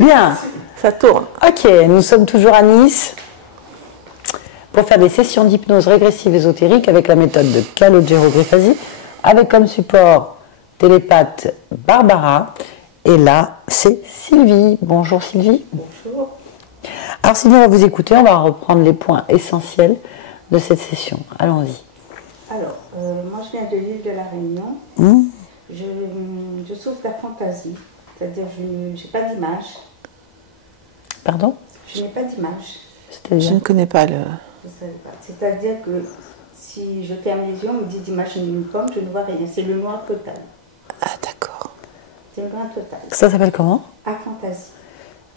Bien. Ça tourne. Ok, nous sommes toujours à Nice pour faire des sessions d'hypnose régressive ésotérique avec la méthode de Calogero Grifasi, avec comme support télépathe Barbara. Et là, c'est Sylvie. Bonjour Sylvie. Bonjour. Alors Sylvie, on va vous écouter, on va reprendre les points essentiels de cette session. Allons-y. Alors, moi je viens de l'île de la Réunion. Je souffre de la fantaisie, c'est-à-dire je n'ai pas d'image. Pardon? Je n'ai pas d'image. Je ne connais pas le... C'est-à-dire que si je ferme les yeux, on me dit d'imaginer une pomme, je ne vois rien. C'est le noir total. Ah d'accord. C'est le noir total. Ça s'appelle comment? Aphantasie.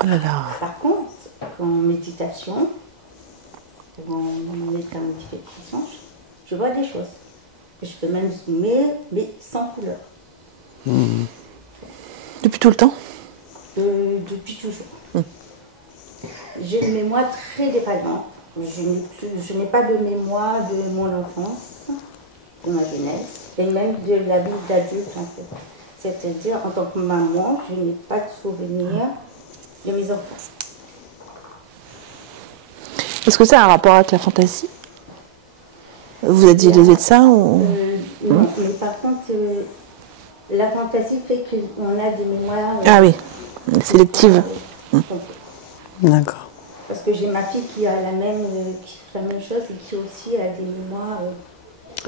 Oh là là. Par contre, en méditation, ou en état de modification, je vois des choses. Et je peux même zoomer, mais sans couleur. Depuis tout le temps? Depuis toujours. J'ai une mémoire très défaillante. Je n'ai pas de mémoire de mon enfance, de ma jeunesse, et même de la vie d'adulte en fait. C'est-à-dire, en tant que maman, je n'ai pas de souvenir de mes enfants. Est-ce que ça a un rapport avec la fantaisie? Vous avez dit les médecins ou... Non, mais par contre, la fantaisie fait qu'on a des mémoires... Ah oui, sélectives. D'accord. Parce que j'ai ma fille qui a la même chose et qui aussi a des mémoires...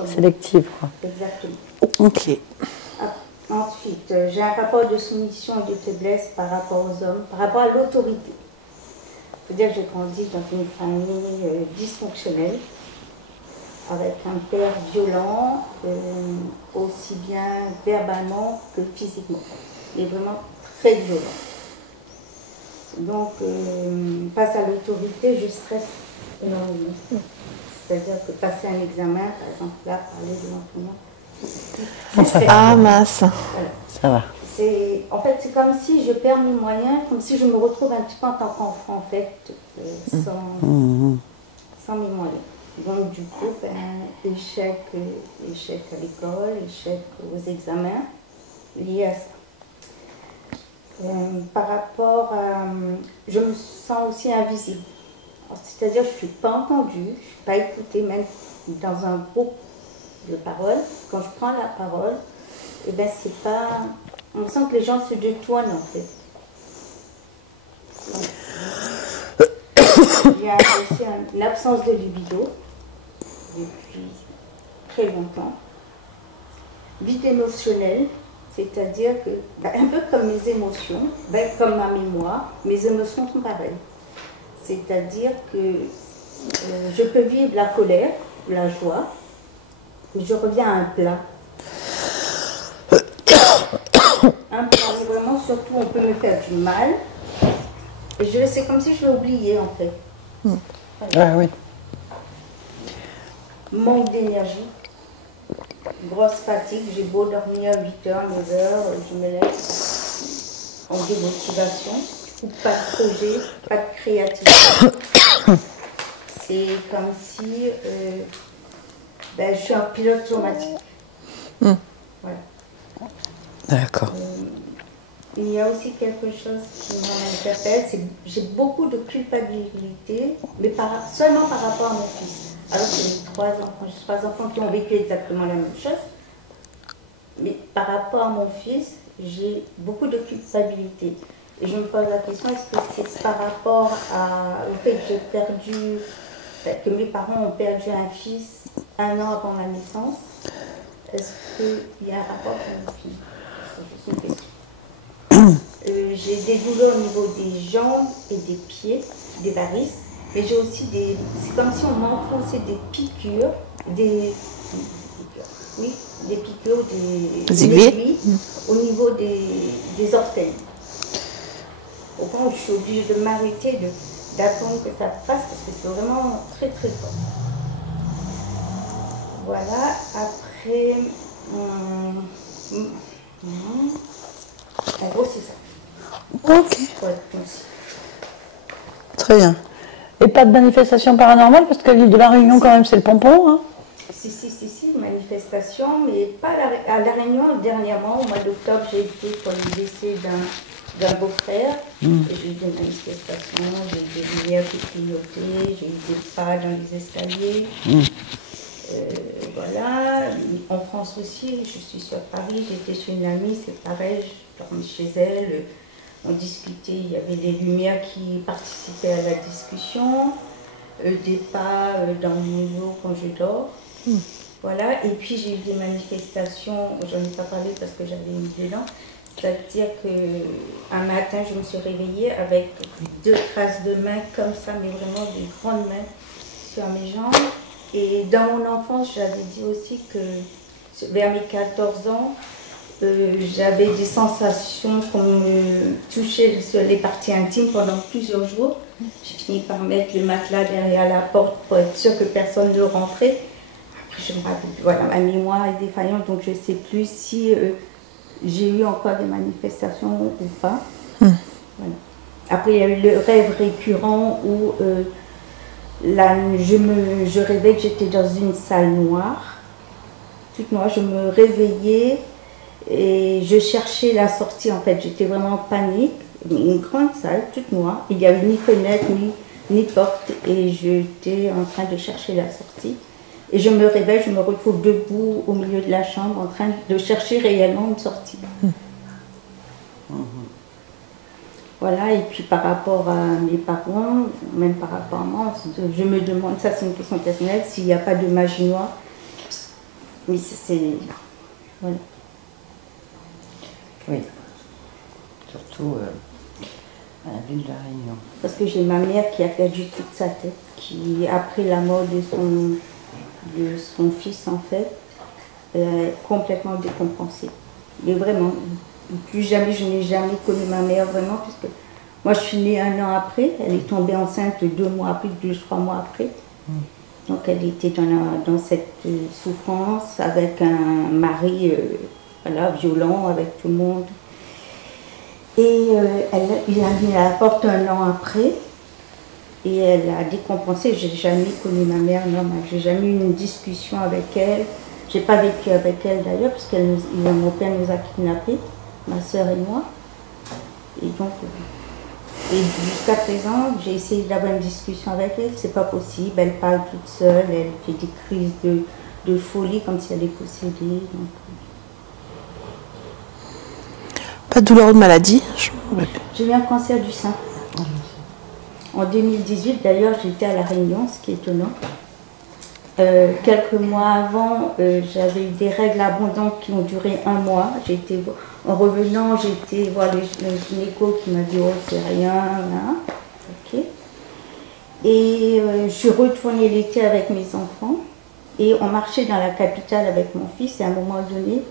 Sélectives, quoi. Exactement. Ok. Ensuite, j'ai un rapport de soumission et de faiblesse par rapport aux hommes, par rapport à l'autorité. C'est-à-dire que j'ai grandi dans une famille dysfonctionnelle, avec un père violent, aussi bien verbalement que physiquement. Il est vraiment très violent. Donc, face à l'autorité, je stresse énormément. C'est-à-dire que passer un examen, par exemple, là, parler devant tout le monde, Ah mince. voilà. Ça va. En fait, c'est comme si je perds mes moyens, comme si je me retrouve un petit peu en tant qu'enfant, en fait, sans mes moyens. Donc, du coup, échec à l'école, échec aux examens, liés à ça. Par rapport à... Je me sens aussi invisible. C'est-à-dire, je ne suis pas entendue, je ne suis pas écoutée, même dans un groupe de paroles. Quand je prends la parole, eh ben, c'est pas... On sent que les gens se détournent, en fait. Il y a aussi une absence de libido depuis très longtemps. Vide émotionnel, c'est-à-dire que, un peu comme mes émotions, comme ma mémoire, mes émotions sont pareilles. C'est-à-dire que je peux vivre la colère, la joie, mais je reviens à un plat. Un plat, mais vraiment, surtout, on peut me faire du mal. Et c'est comme si je vais oublier, en fait. Voilà. Ah oui. Manque d'énergie, grosse fatigue, j'ai beau dormir 8 heures, 9 heures, je me lève en démotivation, pas de projet, pas de créativité. C'est comme si je suis un pilote automatique. Voilà. D'accord. Il y a aussi quelque chose qui m'interpelle, c'est que j'ai beaucoup de culpabilité, mais seulement par rapport à mon fils. Alors que j'ai trois enfants qui ont vécu exactement la même chose. Mais par rapport à mon fils, j'ai beaucoup de culpabilité. Et je me pose la question, est-ce que c'est par rapport au fait que mes parents ont perdu un fils 1 an avant ma naissance? Est-ce qu'il y a un rapport avec mon fils? C'est une question. J'ai des douleurs au niveau des jambes et des pieds, des varices. Mais j'ai aussi c'est comme si on m'enfonçait des piqûres, des piqûres, des aiguilles au niveau des orteils. Au point où je suis obligée de m'arrêter, d'attendre que ça passe, parce que c'est vraiment très très fort. Voilà, après, en gros c'est ça. Ok. Pour être précis. Très bien. Et pas de manifestation paranormale, parce que l'île de la Réunion, quand même, c'est le pompon, hein? Si, manifestation, mais pas à la Réunion. Dernièrement, au mois d'octobre, j'ai été pour le décès d'un beau-frère. J'ai eu des manifestations, j'ai eu des lumières qui clignotaient, j'ai eu des pas dans les escaliers. Voilà. En France aussi, je suis sur Paris, j'étais chez une amie, c'est pareil, je dormais chez elle. On discutait, il y avait des lumières qui participaient à la discussion, des pas dans mon dos quand je dors. Voilà, et puis j'ai eu des manifestations, j'en ai pas parlé parce que j'avais mis dedans, c'est-à-dire qu'un matin je me suis réveillée avec 2 traces de mains comme ça, mais vraiment des grandes mains sur mes jambes. Et dans mon enfance, j'avais dit aussi que vers mes 14 ans, j'avais des sensations qu'on me touchait sur les parties intimes pendant plusieurs jours. J'ai fini par mettre le matelas derrière la porte pour être sûre que personne ne rentrait. Après, je me rappelle, voilà, ma mémoire est défaillante, donc je ne sais plus si j'ai eu encore des manifestations ou pas. Voilà. Après, il y a eu le rêve récurrent où je rêvais que j'étais dans une salle noire, toute noire. Je me réveillais et je cherchais la sortie, en fait. J'étais vraiment en panique. Une grande salle, toute noire. Il n'y avait ni fenêtre, ni porte. Et j'étais en train de chercher la sortie. Et je me réveille, je me retrouve debout au milieu de la chambre en train de chercher réellement une sortie. Voilà, et puis par rapport à mes parents, même par rapport à moi, je me demande, ça c'est une question personnelle, s'il n'y a pas de magie noire. Mais c'est... Voilà. Oui. Surtout à la ville de la Réunion. Parce que j'ai ma mère qui a perdu toute sa tête, qui, après la mort de son fils, en fait, est complètement décompensée. Mais vraiment, plus jamais, je n'ai jamais connu ma mère vraiment, puisque moi je suis née 1 an après, elle est tombée enceinte 2 mois après, 2-3 mois après. Donc elle était dans cette souffrance avec un mari voilà, violent avec tout le monde. Et il a mis à la porte 1 an après. Et elle a décompensé. Je n'ai jamais connu ma mère normale. Je n'ai jamais eu une discussion avec elle. Je n'ai pas vécu avec elle d'ailleurs, parce que mon père nous a kidnappés, ma soeur et moi. Et donc, jusqu'à présent, j'ai essayé d'avoir une discussion avec elle. C'est pas possible. Elle parle toute seule. Elle fait des crises de folie comme si elle est possédée. Donc, pas de douleur ou de maladie? j'ai eu un cancer du sein. En 2018, d'ailleurs, j'étais à La Réunion, ce qui est étonnant. Quelques mois avant, j'avais eu des règles abondantes qui ont duré 1 mois. En revenant, j'ai été voir le gynéco qui m'a dit « Oh, c'est rien, hein. » Ok. Et je suis retournée l'été avec mes enfants. Et on marchait dans la capitale avec mon fils. Et à un moment donné,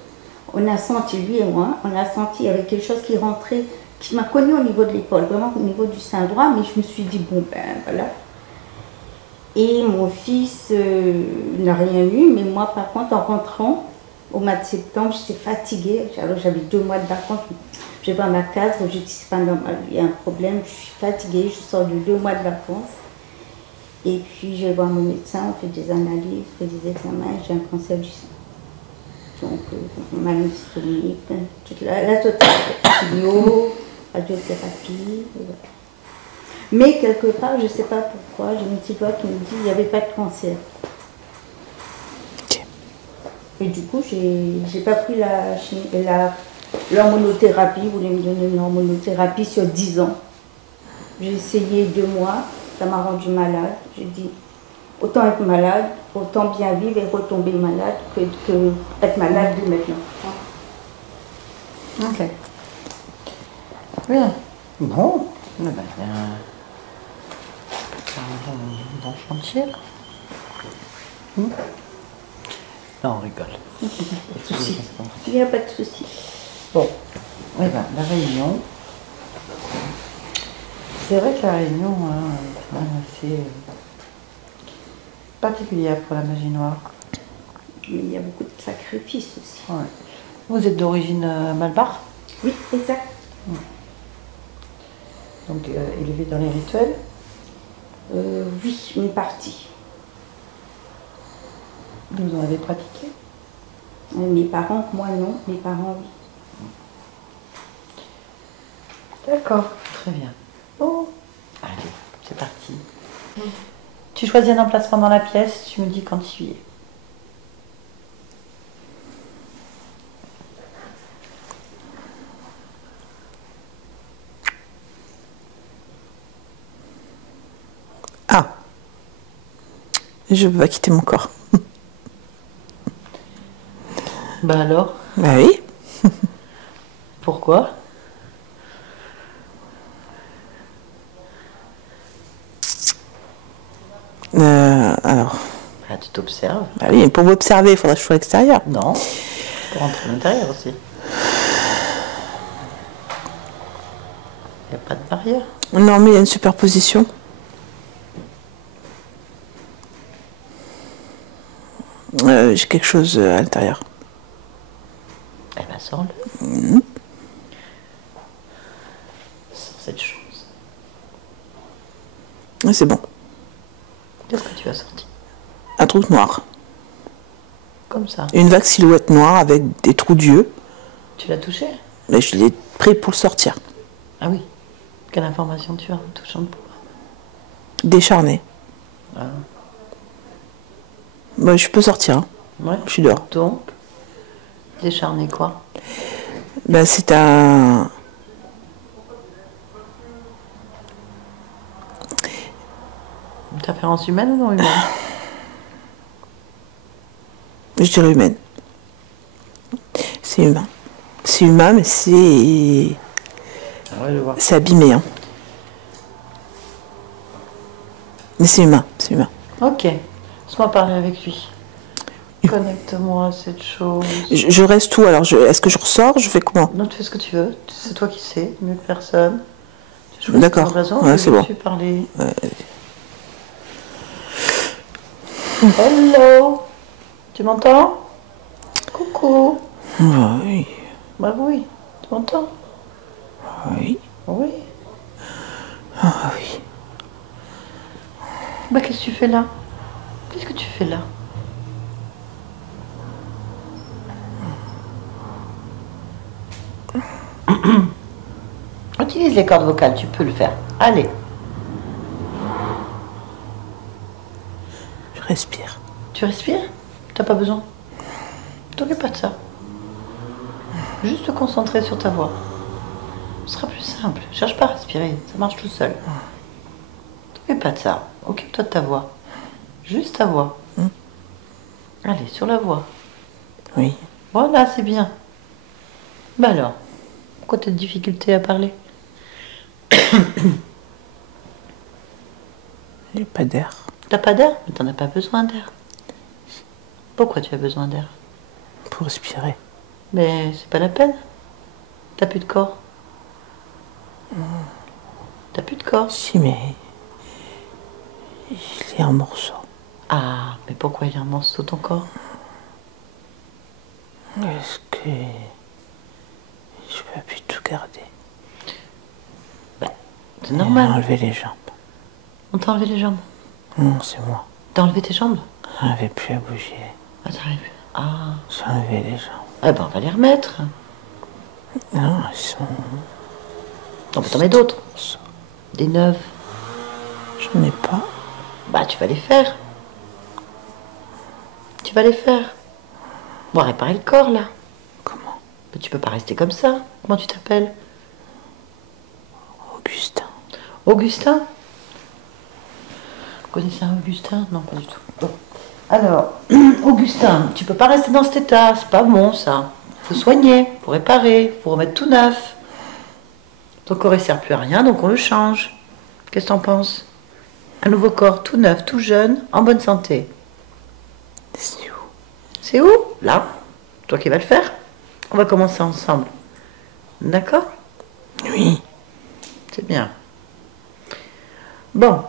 on a senti, lui et moi, on a senti qu'il y avait quelque chose qui rentrait, qui m'a cogné au niveau de l'épaule, vraiment au niveau du sein droit, mais je me suis dit, bon ben voilà. Et mon fils n'a rien eu, mais moi par contre, en rentrant, au mois de septembre, j'étais fatiguée, alors j'avais 2 mois de vacances, je vais voir ma cadre, je dis, c'est pas normal, il y a un problème, je suis fatiguée, je sors de 2 mois de vacances. Et puis je vais voir mon médecin, on fait des analyses, on fait des examens, j'ai un cancer du sein. Donc, mamie, toute la totale, chimio, radiothérapie. Voilà. Mais quelque part, je ne sais pas pourquoi, j'ai une petite voix qui me dit qu'il n'y avait pas de cancer. Okay. Et du coup, j'ai pas pris l'hormonothérapie, vous voulez me donner une hormonothérapie sur 10 ans. J'ai essayé 2 mois, ça m'a rendu malade. J'ai dit, autant être malade, autant bien vivre et retomber malade que être malade dès maintenant. Ok. Bien. Bon. Eh ben, c'est un bon chantier, là. Non, on rigole. Pas de souci. Il n'y a pas de souci. Bon. Eh ben, la Réunion. C'est vrai que la Réunion, est quand même assez particulière pour la magie noire. Mais il y a beaucoup de sacrifices aussi. Ouais. Vous êtes d'origine malbar? Oui, exact. Donc élevé dans les rituels? Oui, une partie. Vous en avez pratiqué? Mes parents, moi non, mes parents oui. D'accord, très bien. Bon, allez, c'est parti. Tu choisis un emplacement dans la pièce, tu me dis quand tu y es. Ah, je veux pas quitter mon corps. Bah alors, Bah oui. pourquoi? Alors, Bah, tu t'observes. bah oui, pour m'observer, il faudra que je sois à l'extérieur. Non, tu peux rentrer à l'intérieur aussi. Il n'y a pas de barrière. Non, mais il y a une superposition. J'ai quelque chose à l'intérieur. Eh ben, sors-le. Sors cette chose. C'est bon. Qu'est-ce que tu as sorti? Un truc noir. Comme ça. Une vague silhouette noire avec des trous d'yeux. Tu l'as touché? Mais je l'ai pris pour le sortir. Ah oui. Quelle information tu as en touchant le poids? Décharné. Ah. Bah, je peux sortir. Hein. Ouais. Je suis dehors. Donc, décharné quoi? Bah, c'est un... Interférence humaine ou non humaine? Je dirais humaine. C'est humain. C'est humain, mais c'est... Ah ouais, je vois. C'est abîmé. Hein. Mais c'est humain. C'est humain. Ok. Laisse-moi parler avec lui. Connecte-moi à cette chose. Je reste où alors? Est-ce que je ressors? Je fais comment? Non, tu fais ce que tu veux. C'est toi qui sais, mieux que personne. Tu choisis D'accord. ton raison, Ouais, c'est bon. tu parler. Hello. Tu m'entends? Coucou. Oui. Bah oui. Tu m'entends? Oui. Oui. Ah oui. Bah qu'est-ce que tu fais là? Qu'est-ce que tu fais là? Utilise les cordes vocales, tu peux le faire. Allez. Je respire. Tu respires? T'as pas besoin. T'occupe pas de ça. Juste te concentrer sur ta voix. Ce sera plus simple. Cherche pas à respirer, ça marche tout seul. T'occupe pas de ça. Occupe-toi de ta voix. Juste ta voix. Allez, sur la voix. Oui. Voilà, c'est bien. Bah alors, pourquoi t'as de difficulté à parler? J'ai pas d'air. T'as pas d'air? Mais t'en as pas besoin d'air. Pourquoi tu as besoin d'air? Pour respirer. Mais c'est pas la peine. T'as plus de corps. T'as plus de corps. Si, mais... Il est en morceaux. Ah, mais pourquoi il y a un morceau ton corps? Est-ce que... Je peux plus tout garder? Bah, c'est On normal. m'a enlevé les jambes. On t'a enlevé les jambes. Non, c'est moi. T'as enlevé tes jambes? J'arrivais plus à bouger. Ah, t'arrives plus. Ah. J'ai enlevé les jambes. Eh ben, on va les remettre. Non, ils sont... Non, mais t'en mets d'autres. Des neuves. J'en ai pas. Bah, tu vas les faire. Tu vas les faire. On va réparer le corps, là. Comment? Mais tu peux pas rester comme ça. Comment tu t'appelles? Augustin. Augustin? Vous connaissez un Augustin? Non, pas du tout. Bon. Alors, Augustin, tu peux pas rester dans cet état. C'est pas bon, ça. Faut soigner, faut réparer, faut remettre tout neuf. Ton corps ne sert plus à rien, donc on le change. Qu'est-ce que t'en penses? Un nouveau corps tout neuf, tout jeune, en bonne santé. C'est où? C'est où? Là. Toi qui vas le faire. On va commencer ensemble. D'accord? Oui. C'est bien. Bon.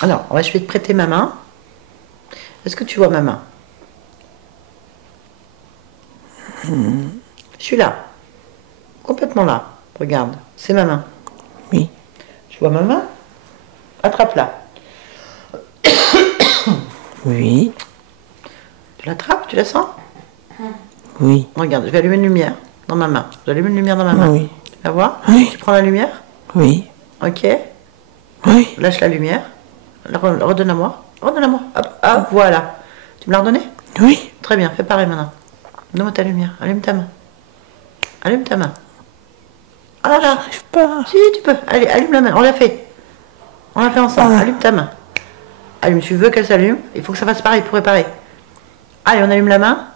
Alors, je vais te prêter ma main. Est-ce que tu vois ma main? Je suis là. Complètement là. Regarde, c'est ma main. Oui. Tu vois ma main? Attrape-la. Oui. Tu l'attrapes? Tu la sens? Oui. Regarde, je vais allumer une lumière dans ma main. Je vais allumer une lumière dans ma main. Oui. La voir? Oui. Tu prends la lumière? Oui. Ok. Oui. Lâche la lumière. Redonne-la-moi. Redonne-la-moi. Hop, hop, voilà. Tu me l'as redonnée? Oui. Très bien, fais pareil maintenant. Donne-moi ta lumière. Allume ta main. Allume ta main. Ah là là. J'arrive pas. Si, tu peux. Allez, allume la main. On l'a fait. On l'a fait ensemble. Ah. Allume ta main. Allume, tu veux qu'elle s'allume. Il faut que ça fasse pareil pour réparer. Allez, on allume la main.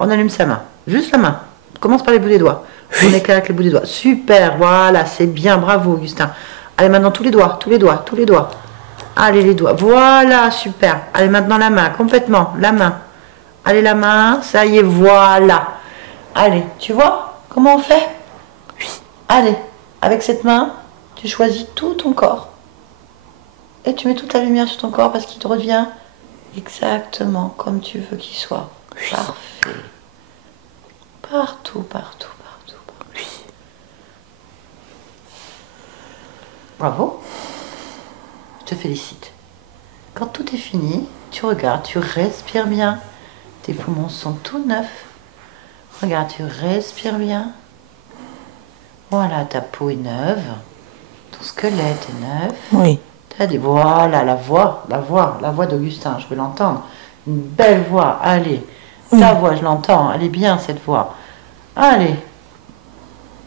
On allume sa main. Juste la main. Commence par les bouts des doigts. On éclaire avec les bouts des doigts. Super, voilà, c'est bien. Bravo, Augustin. Allez, maintenant tous les doigts, tous les doigts, tous les doigts. Allez, les doigts. Voilà, super. Allez, maintenant la main, complètement. La main. Allez, la main. Ça y est, voilà. Allez, tu vois comment on fait? Oui. Allez, avec cette main, tu choisis tout ton corps. Et tu mets toute la lumière sur ton corps parce qu'il te revient exactement comme tu veux qu'il soit. Oui. Parfait. Partout, partout, partout, partout. Oui. Bravo. Je te félicite. Quand tout est fini, tu regardes, tu respires bien. Tes poumons sont tout neufs. Regarde, tu respires bien. Voilà, ta peau est neuve. Ton squelette est neuf. Oui. Voilà, la voix d'Augustin, je veux l'entendre. Une belle voix, allez. Ta voix, je l'entends, elle est bien cette voix. Allez.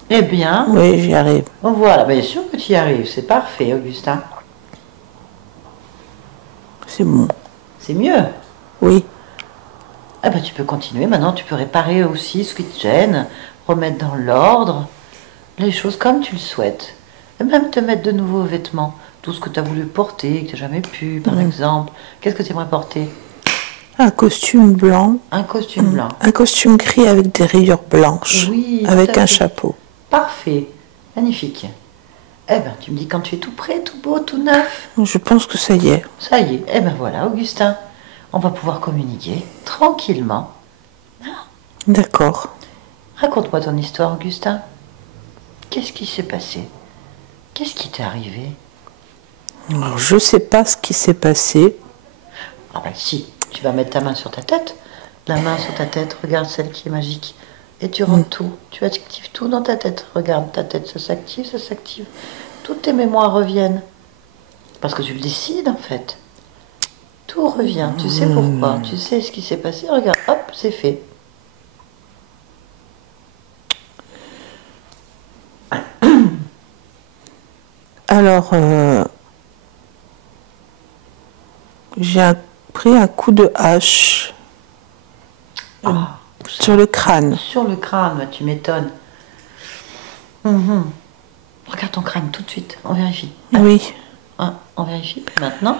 Eh bien, Oui, j'y arrive. voilà, bien sûr que tu y arrives, c'est parfait, Augustin. C'est bon. C'est mieux. Oui. Ah ben, tu peux continuer, maintenant tu peux réparer aussi ce qui te gêne, remettre dans l'ordre, les choses comme tu le souhaites. Et même te mettre de nouveaux vêtements, tout ce que tu as voulu porter, que tu n'as jamais pu, par exemple. Qu'est-ce que tu aimerais porter? Un costume blanc. Un costume blanc. Un costume gris avec des rayures blanches. Oui, tout Avec à un fait. chapeau. Parfait, magnifique. Eh ben, tu me dis quand tu es tout prêt, tout beau, tout neuf. Je pense que ça y est. Ça y est, eh ben voilà, Augustin, on va pouvoir communiquer tranquillement. D'accord. Raconte-moi ton histoire, Augustin. Qu'est-ce qui s'est passé? Qu'est-ce qui t'est arrivé? Alors, je sais pas ce qui s'est passé. Ah ben si, tu vas mettre ta main sur ta tête. La main sur ta tête, regarde celle qui est magique. Et tu rentres tout, tu actives tout dans ta tête. Regarde, ta tête, ça s'active, ça s'active. Toutes tes mémoires reviennent. Parce que tu le décides en fait. Tout revient, tu sais pourquoi, tu sais ce qui s'est passé. Regarde, hop, c'est fait. Alors, j'ai pris un coup de hache Ah, sur le crâne. sur le crâne, tu m'étonnes. Regarde ton crâne tout de suite, on vérifie. Oui. On vérifie maintenant.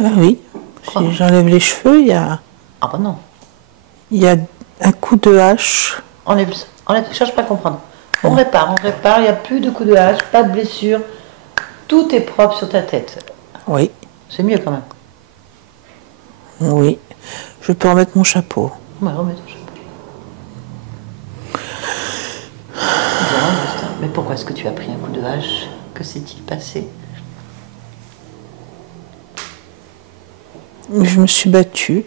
Ah oui. Quoi? Si j'enlève les cheveux, Ah bah non. il y a un coup de hache. Enlève, cherche pas à comprendre. On répare, il n'y a plus de coups de hache, pas de blessure. Tout est propre sur ta tête. Oui. C'est mieux quand même. Oui. Je peux remettre mon chapeau. Ouais, remets ton chapeau. Bien, Augustin. Mais pourquoi est-ce que tu as pris un coup de hache? Que s'est-il passé? Je me suis battue.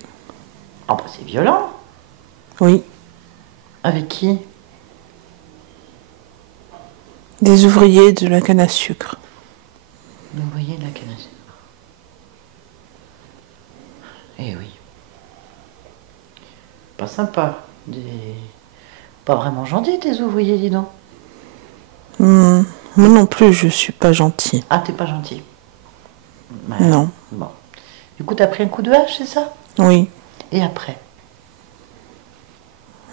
Ah bah c'est violent. Oui. Avec qui? Des ouvriers de la canne à sucre. Vous voyez la canne à sucre. Eh oui. Pas sympa. Pas vraiment gentil tes ouvriers, dis donc. Moi non plus, je suis pas gentille. Ah, t'es pas gentil. Ouais. Non. Bon. Du coup, t'as pris un coup de hache, c'est ça? Oui. Et après?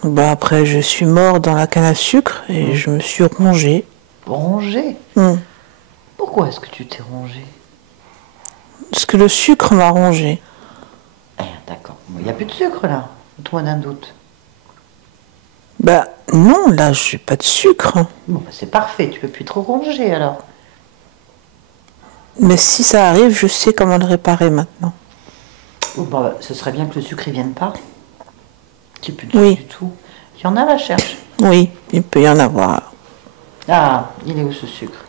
Bah après, je suis mort dans la canne à sucre et je me suis rongée. Rongé? Pourquoi est-ce que tu t'es rongé? Parce que le sucre m'a rongée. Eh, d'accord. Il n'y a plus de sucre là. Toi d'un doute. Bah non, là, je n'ai pas de sucre. Bon, bah, c'est parfait. Tu peux plus trop ronger alors. Mais si ça arrive, je sais comment le réparer maintenant. Oh, bah, ce serait bien que le sucre ne vienne pas. Qu'il n'y ait plus de Oui. sucre du tout. Il y en a, la cherche. Oui, il peut y en avoir. Ah, il est où ce sucre?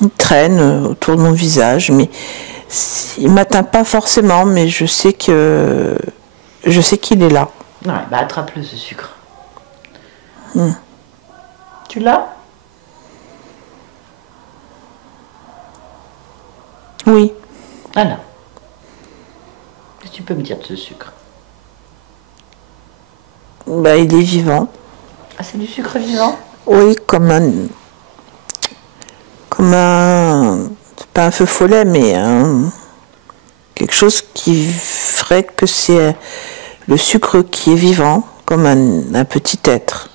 Il traîne autour de mon visage, mais il m'atteint pas forcément, mais je sais qu'il est là. Ouais, bah attrape-le ce sucre. Tu l'as? Oui. Alors. Qu'est-ce que tu peux me dire de ce sucre? Bah, il est vivant. Ah, c'est du sucre vivant? Oui, c'est pas un feu follet, mais quelque chose qui ferait que c'est le sucre qui est vivant, comme un petit être.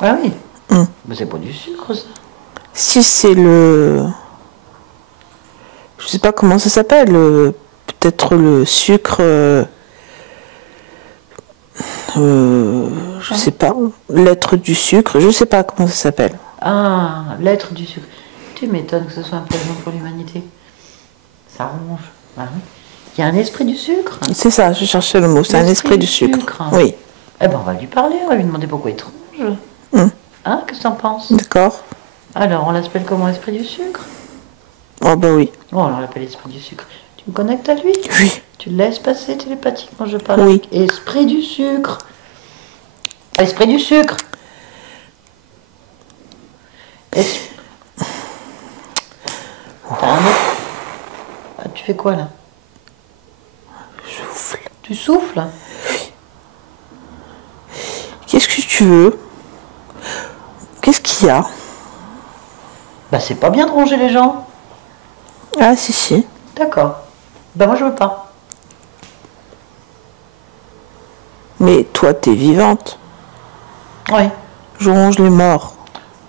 Ah oui. Mais c'est pas du sucre, ça. Si c'est je sais pas comment ça s'appelle, peut-être le sucre, je sais pas, l'être du sucre, je sais pas comment ça s'appelle. Ah, l'être du sucre. Tu m'étonnes que ce soit un poison pour l'humanité. Ça ronge. Ah oui. Il y a un esprit du sucre. C'est ça, je cherchais le mot, c'est un esprit du sucre. Oui. Eh ben, on va lui parler, on va lui demander pourquoi il tronche. Hein, qu'est-ce que t'en penses? D'accord. Alors, on l'appelle comment, esprit du sucre? Oh bah oui. Oh, on l'appelle esprit du sucre. Tu me connectes à lui? Oui. Tu le laisses passer télépathiquement, je parle Oui. avec esprit du sucre. Esprit du sucre. T'as un autre... Ah, tu fais quoi là? Souffle. Tu souffles? Qu'est-ce que tu veux? Qu'est-ce qu'il y a? Bah, c'est pas bien de ronger les gens. Ah si si. D'accord. Bah, moi je veux pas. Mais toi t'es vivante. Oui. Je ronge les morts.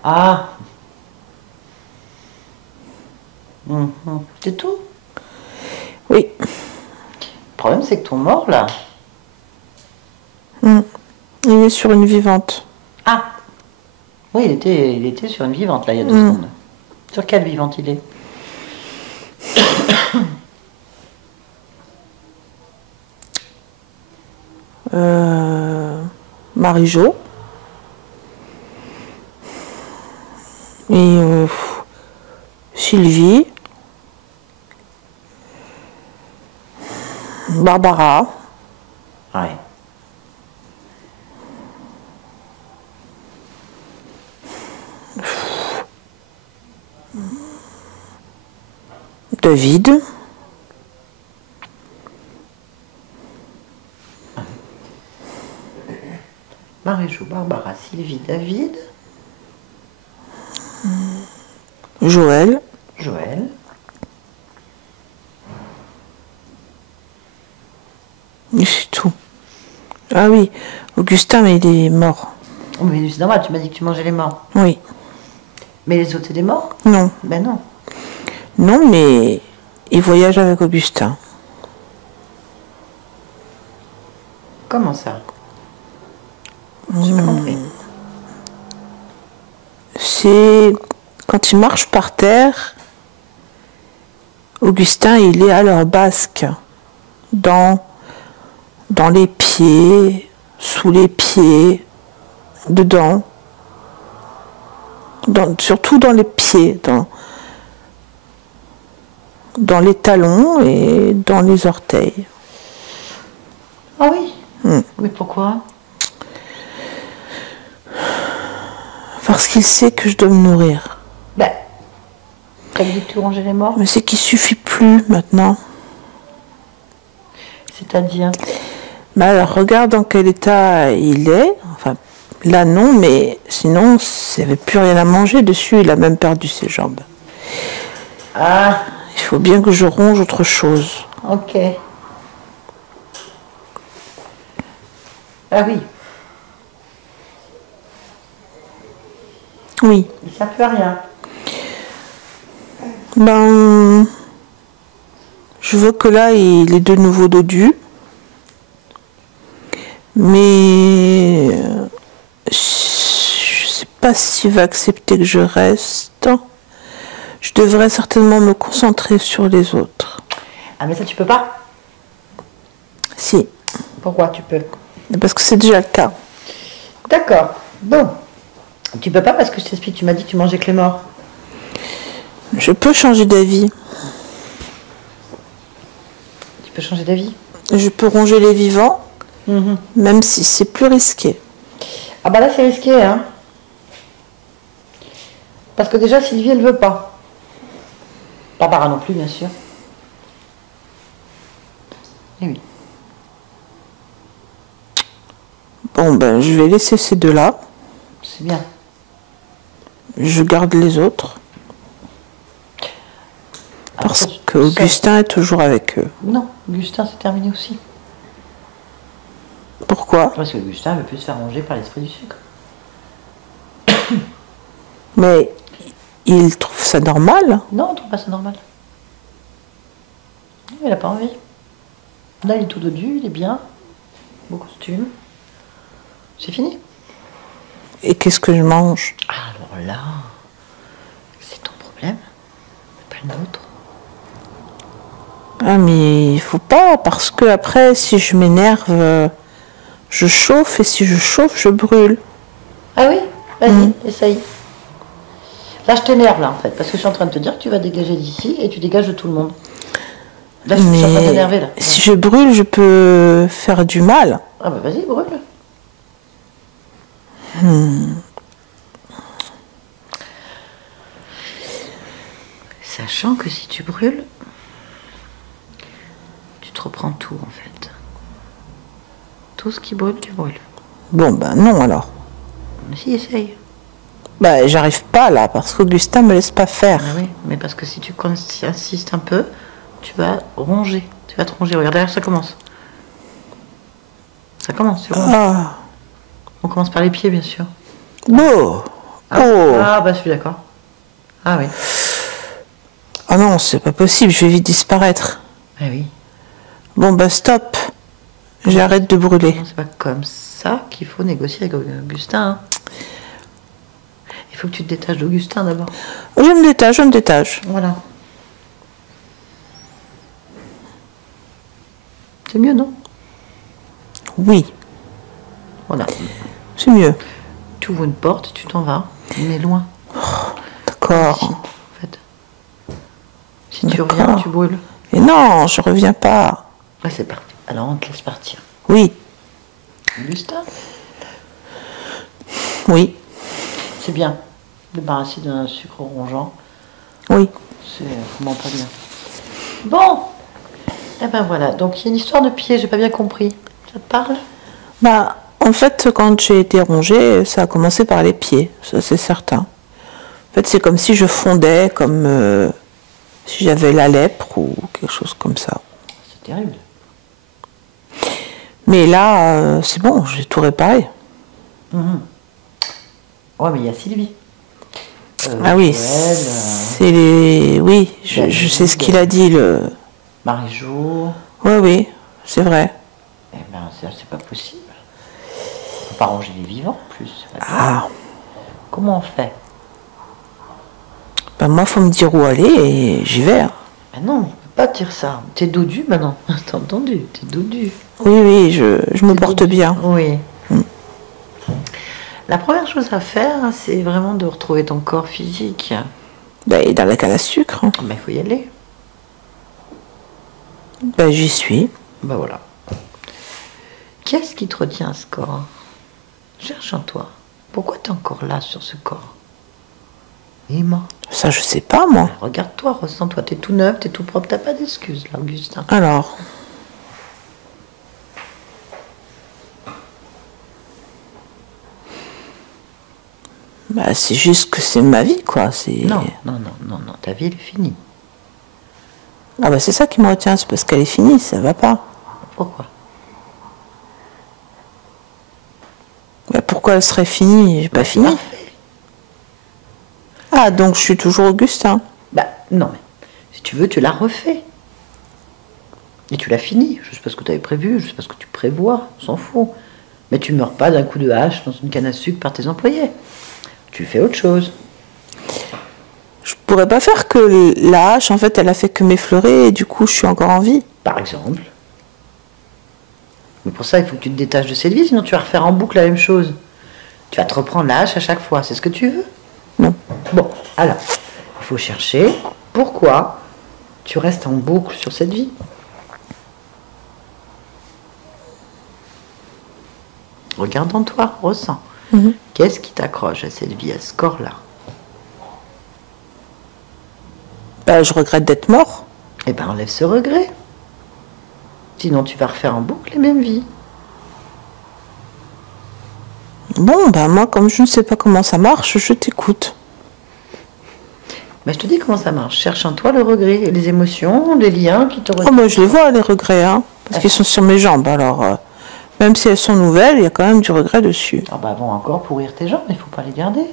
Ah. C'est tout. Oui. Le problème, c'est que ton mort, là... Il est sur une vivante. Ah. Oui, il était sur une vivante, là, il y a 2 secondes. Sur quelle vivante il est? Marie-Jo. Et Sylvie. Barbara. Ouais. David. Marie-Jo, Barbara, Sylvie, David. Joël. Joël. Et c'est tout. Ah oui, Augustin, mais il est mort. Oh, mais c'est normal, tu m'as dit que tu mangeais les morts. Oui. Mais les autres, c'est des morts? Non. Ben non. Non, mais il voyage avec Augustin. Comment ça? J'ai pas compris. C'est quand il marche par terre, Augustin, il est à leur basque, dans les pieds, sous les pieds, dedans, surtout dans les pieds, dans les talons et dans les orteils. Ah oui? Mais pourquoi? Parce qu'il sait que je dois me nourrir. Ben, comme dit que tu rongeais les morts? Mais c'est qu'il suffit plus maintenant. C'est-à-dire? Bah alors regarde dans quel état il est. Enfin, là non, mais sinon, il n'y avait plus rien à manger dessus. Il a même perdu ses jambes. Ah, Il faut bien que je ronge autre chose. ok. Ah oui, Oui. il ne sert plus à rien. Ben, je vois que là, il est de nouveau dodu. Mais je sais pas s'il va accepter que je reste. Je devrais certainement me concentrer sur les autres. Ah mais ça tu peux pas? Si, Pourquoi tu peux? parce que c'est déjà le cas. D'accord, bon. Tu peux pas parce que je t'explique, tu m'as dit que tu mangeais que les morts. Je peux changer d'avis. Tu peux changer d'avis? Je peux ronger les vivants, même si c'est plus risqué. Ah bah là c'est risqué, hein. Parce que déjà Sylvie elle veut pas. Barbara non plus bien sûr. Et oui. Bon, ben, je vais laisser ces deux-là. C'est bien. Je garde les autres. Parce Alors, que Augustin est toujours avec eux. Non, Augustin c'est terminé aussi. Pourquoi? Parce que Augustin veut plus se faire manger par l'esprit du sucre. Mais il trouve ça normal. Non, on trouve pas ça normal. Non, il a pas envie. Là il est tout dodu, il est bien. Beau costume. C'est fini. Et qu'est-ce que je mange? Alors là, c'est ton problème, pas le nôtre. Ah, mais il faut pas, parce que après, si je m'énerve, je chauffe, et si je chauffe, je brûle. Ah oui? Vas-y, essaye. Là, je t'énerve, là, en fait, parce que je suis en train de te dire que tu vas dégager d'ici et tu dégages de tout le monde. Là, je suis en train de t'énerver, là. Si je brûle, je peux faire du mal. Ah bah vas-y, brûle. Sachant que si tu brûles, tu te reprends tout, en fait. Tout ce qui brûle, tu brûles. Bon, ben non, alors. Mais si, essaye. Ben, j'arrive pas, là, parce qu'Augustin me laisse pas faire. Ah oui, mais parce que si tu insistes un peu, tu vas ronger. Tu vas te ronger. Regarde, derrière, ça commence. Ça commence, tu vois. Ah, On commence par les pieds, bien sûr. bon. Ah, Oh. ah bah je suis d'accord. Ah oui. Ah non, c'est pas possible, je vais vite disparaître. Ah oui. Bon, bah stop. J'arrête de brûler. Non, c'est pas comme ça qu'il faut négocier avec Augustin. Hein. Il faut que tu te détaches d'Augustin d'abord. Je me détache, je me détache. Voilà. C'est mieux, non? Oui, Voilà. c'est mieux. Tu ouvres une porte, tu t'en vas, mais loin. D'accord. En fait. Si tu reviens, tu brûles. Et non, je reviens pas. Ouais, c'est parti. Alors on te laisse partir. Oui, Augustin, oui, c'est bien. Débarrasser d'un sucre rongeant, oui. c'est vraiment pas bien. Bon, et ben voilà. Donc il y a une histoire de pied, j'ai pas bien compris. Ça te parle? Bah, en fait, quand j'ai été rongée, ça a commencé par les pieds, ça c'est certain. En fait, c'est comme si je fondais, comme si j'avais la lèpre ou quelque chose comme ça. C'est terrible. Mais là, c'est bon, j'ai tout réparé. Ouais, mais il y a Sylvie. Ah oui, Joël, c'est les... Oui, je sais ce qu'il a dit, le... Marie-Jo. Oui, oui, c'est vrai. Eh ben, c'est pas possible. On peut pas ranger les vivants en plus. C'est pas bien. Ah, Comment on fait? ben moi, faut me dire où aller et j'y vais. Hein. Ben non, on peut pas dire ça. T'es dodu maintenant. T'as entendu? T'es dodu. Oui, oui, je me porte bien. Oui. La première chose à faire, c'est vraiment de retrouver ton corps physique. Ben, et dans la canne à sucre, hein. Ben, il faut y aller. Ben, j'y suis. Ben voilà. Qu'est-ce qui te retient à ce corps? Cherche en toi. Pourquoi tu es encore là sur ce corps? Emma. Ça, je sais pas, moi. Regarde-toi, ressens-toi. T'es tout neuf, t'es tout propre. T'as pas d'excuses, là, Augustin. Alors. Bah, c'est juste que c'est ma vie, quoi. Non, ta vie, elle est finie. Ah bah c'est ça qui me retient, c'est parce qu'elle est finie, ça va pas. Pourquoi? Bah, pourquoi elle serait finie? J'ai pas fini. Parfait. Ah, donc je suis toujours Augustin. Bah, non, mais si tu veux, tu l'as refait. Et tu l'as fini. Je sais pas ce que tu avais prévu, je sais pas ce que tu prévois, on s'en fout. Mais tu meurs pas d'un coup de hache dans une canne à sucre par tes employés. Tu fais autre chose. Je pourrais pas faire que la hache, en fait, elle a fait que m'effleurer et du coup, je suis encore en vie. Par exemple. Mais pour ça, il faut que tu te détaches de cette vie, sinon tu vas refaire en boucle la même chose. Tu vas te reprendre la hache à chaque fois. C'est ce que tu veux? Non. Bon, alors, il faut chercher pourquoi tu restes en boucle sur cette vie. Regarde en toi, ressens. Qu'est-ce qui t'accroche à cette vie, à ce corps-là? Ben, je regrette d'être mort. Eh ben, enlève ce regret. Sinon, tu vas refaire en boucle les mêmes vies. Bon, ben moi, comme je ne sais pas comment ça marche, je t'écoute. Ben, je te dis comment ça marche. Cherche en toi le regret, les émotions, les liens qui te Oh, moi, je les vois, les regrets, hein, parce qu'ils sont sur mes jambes. Alors, même si elles sont nouvelles, il y a quand même du regret dessus. Ah bah vont encore pourrir tes jambes, il faut pas les garder.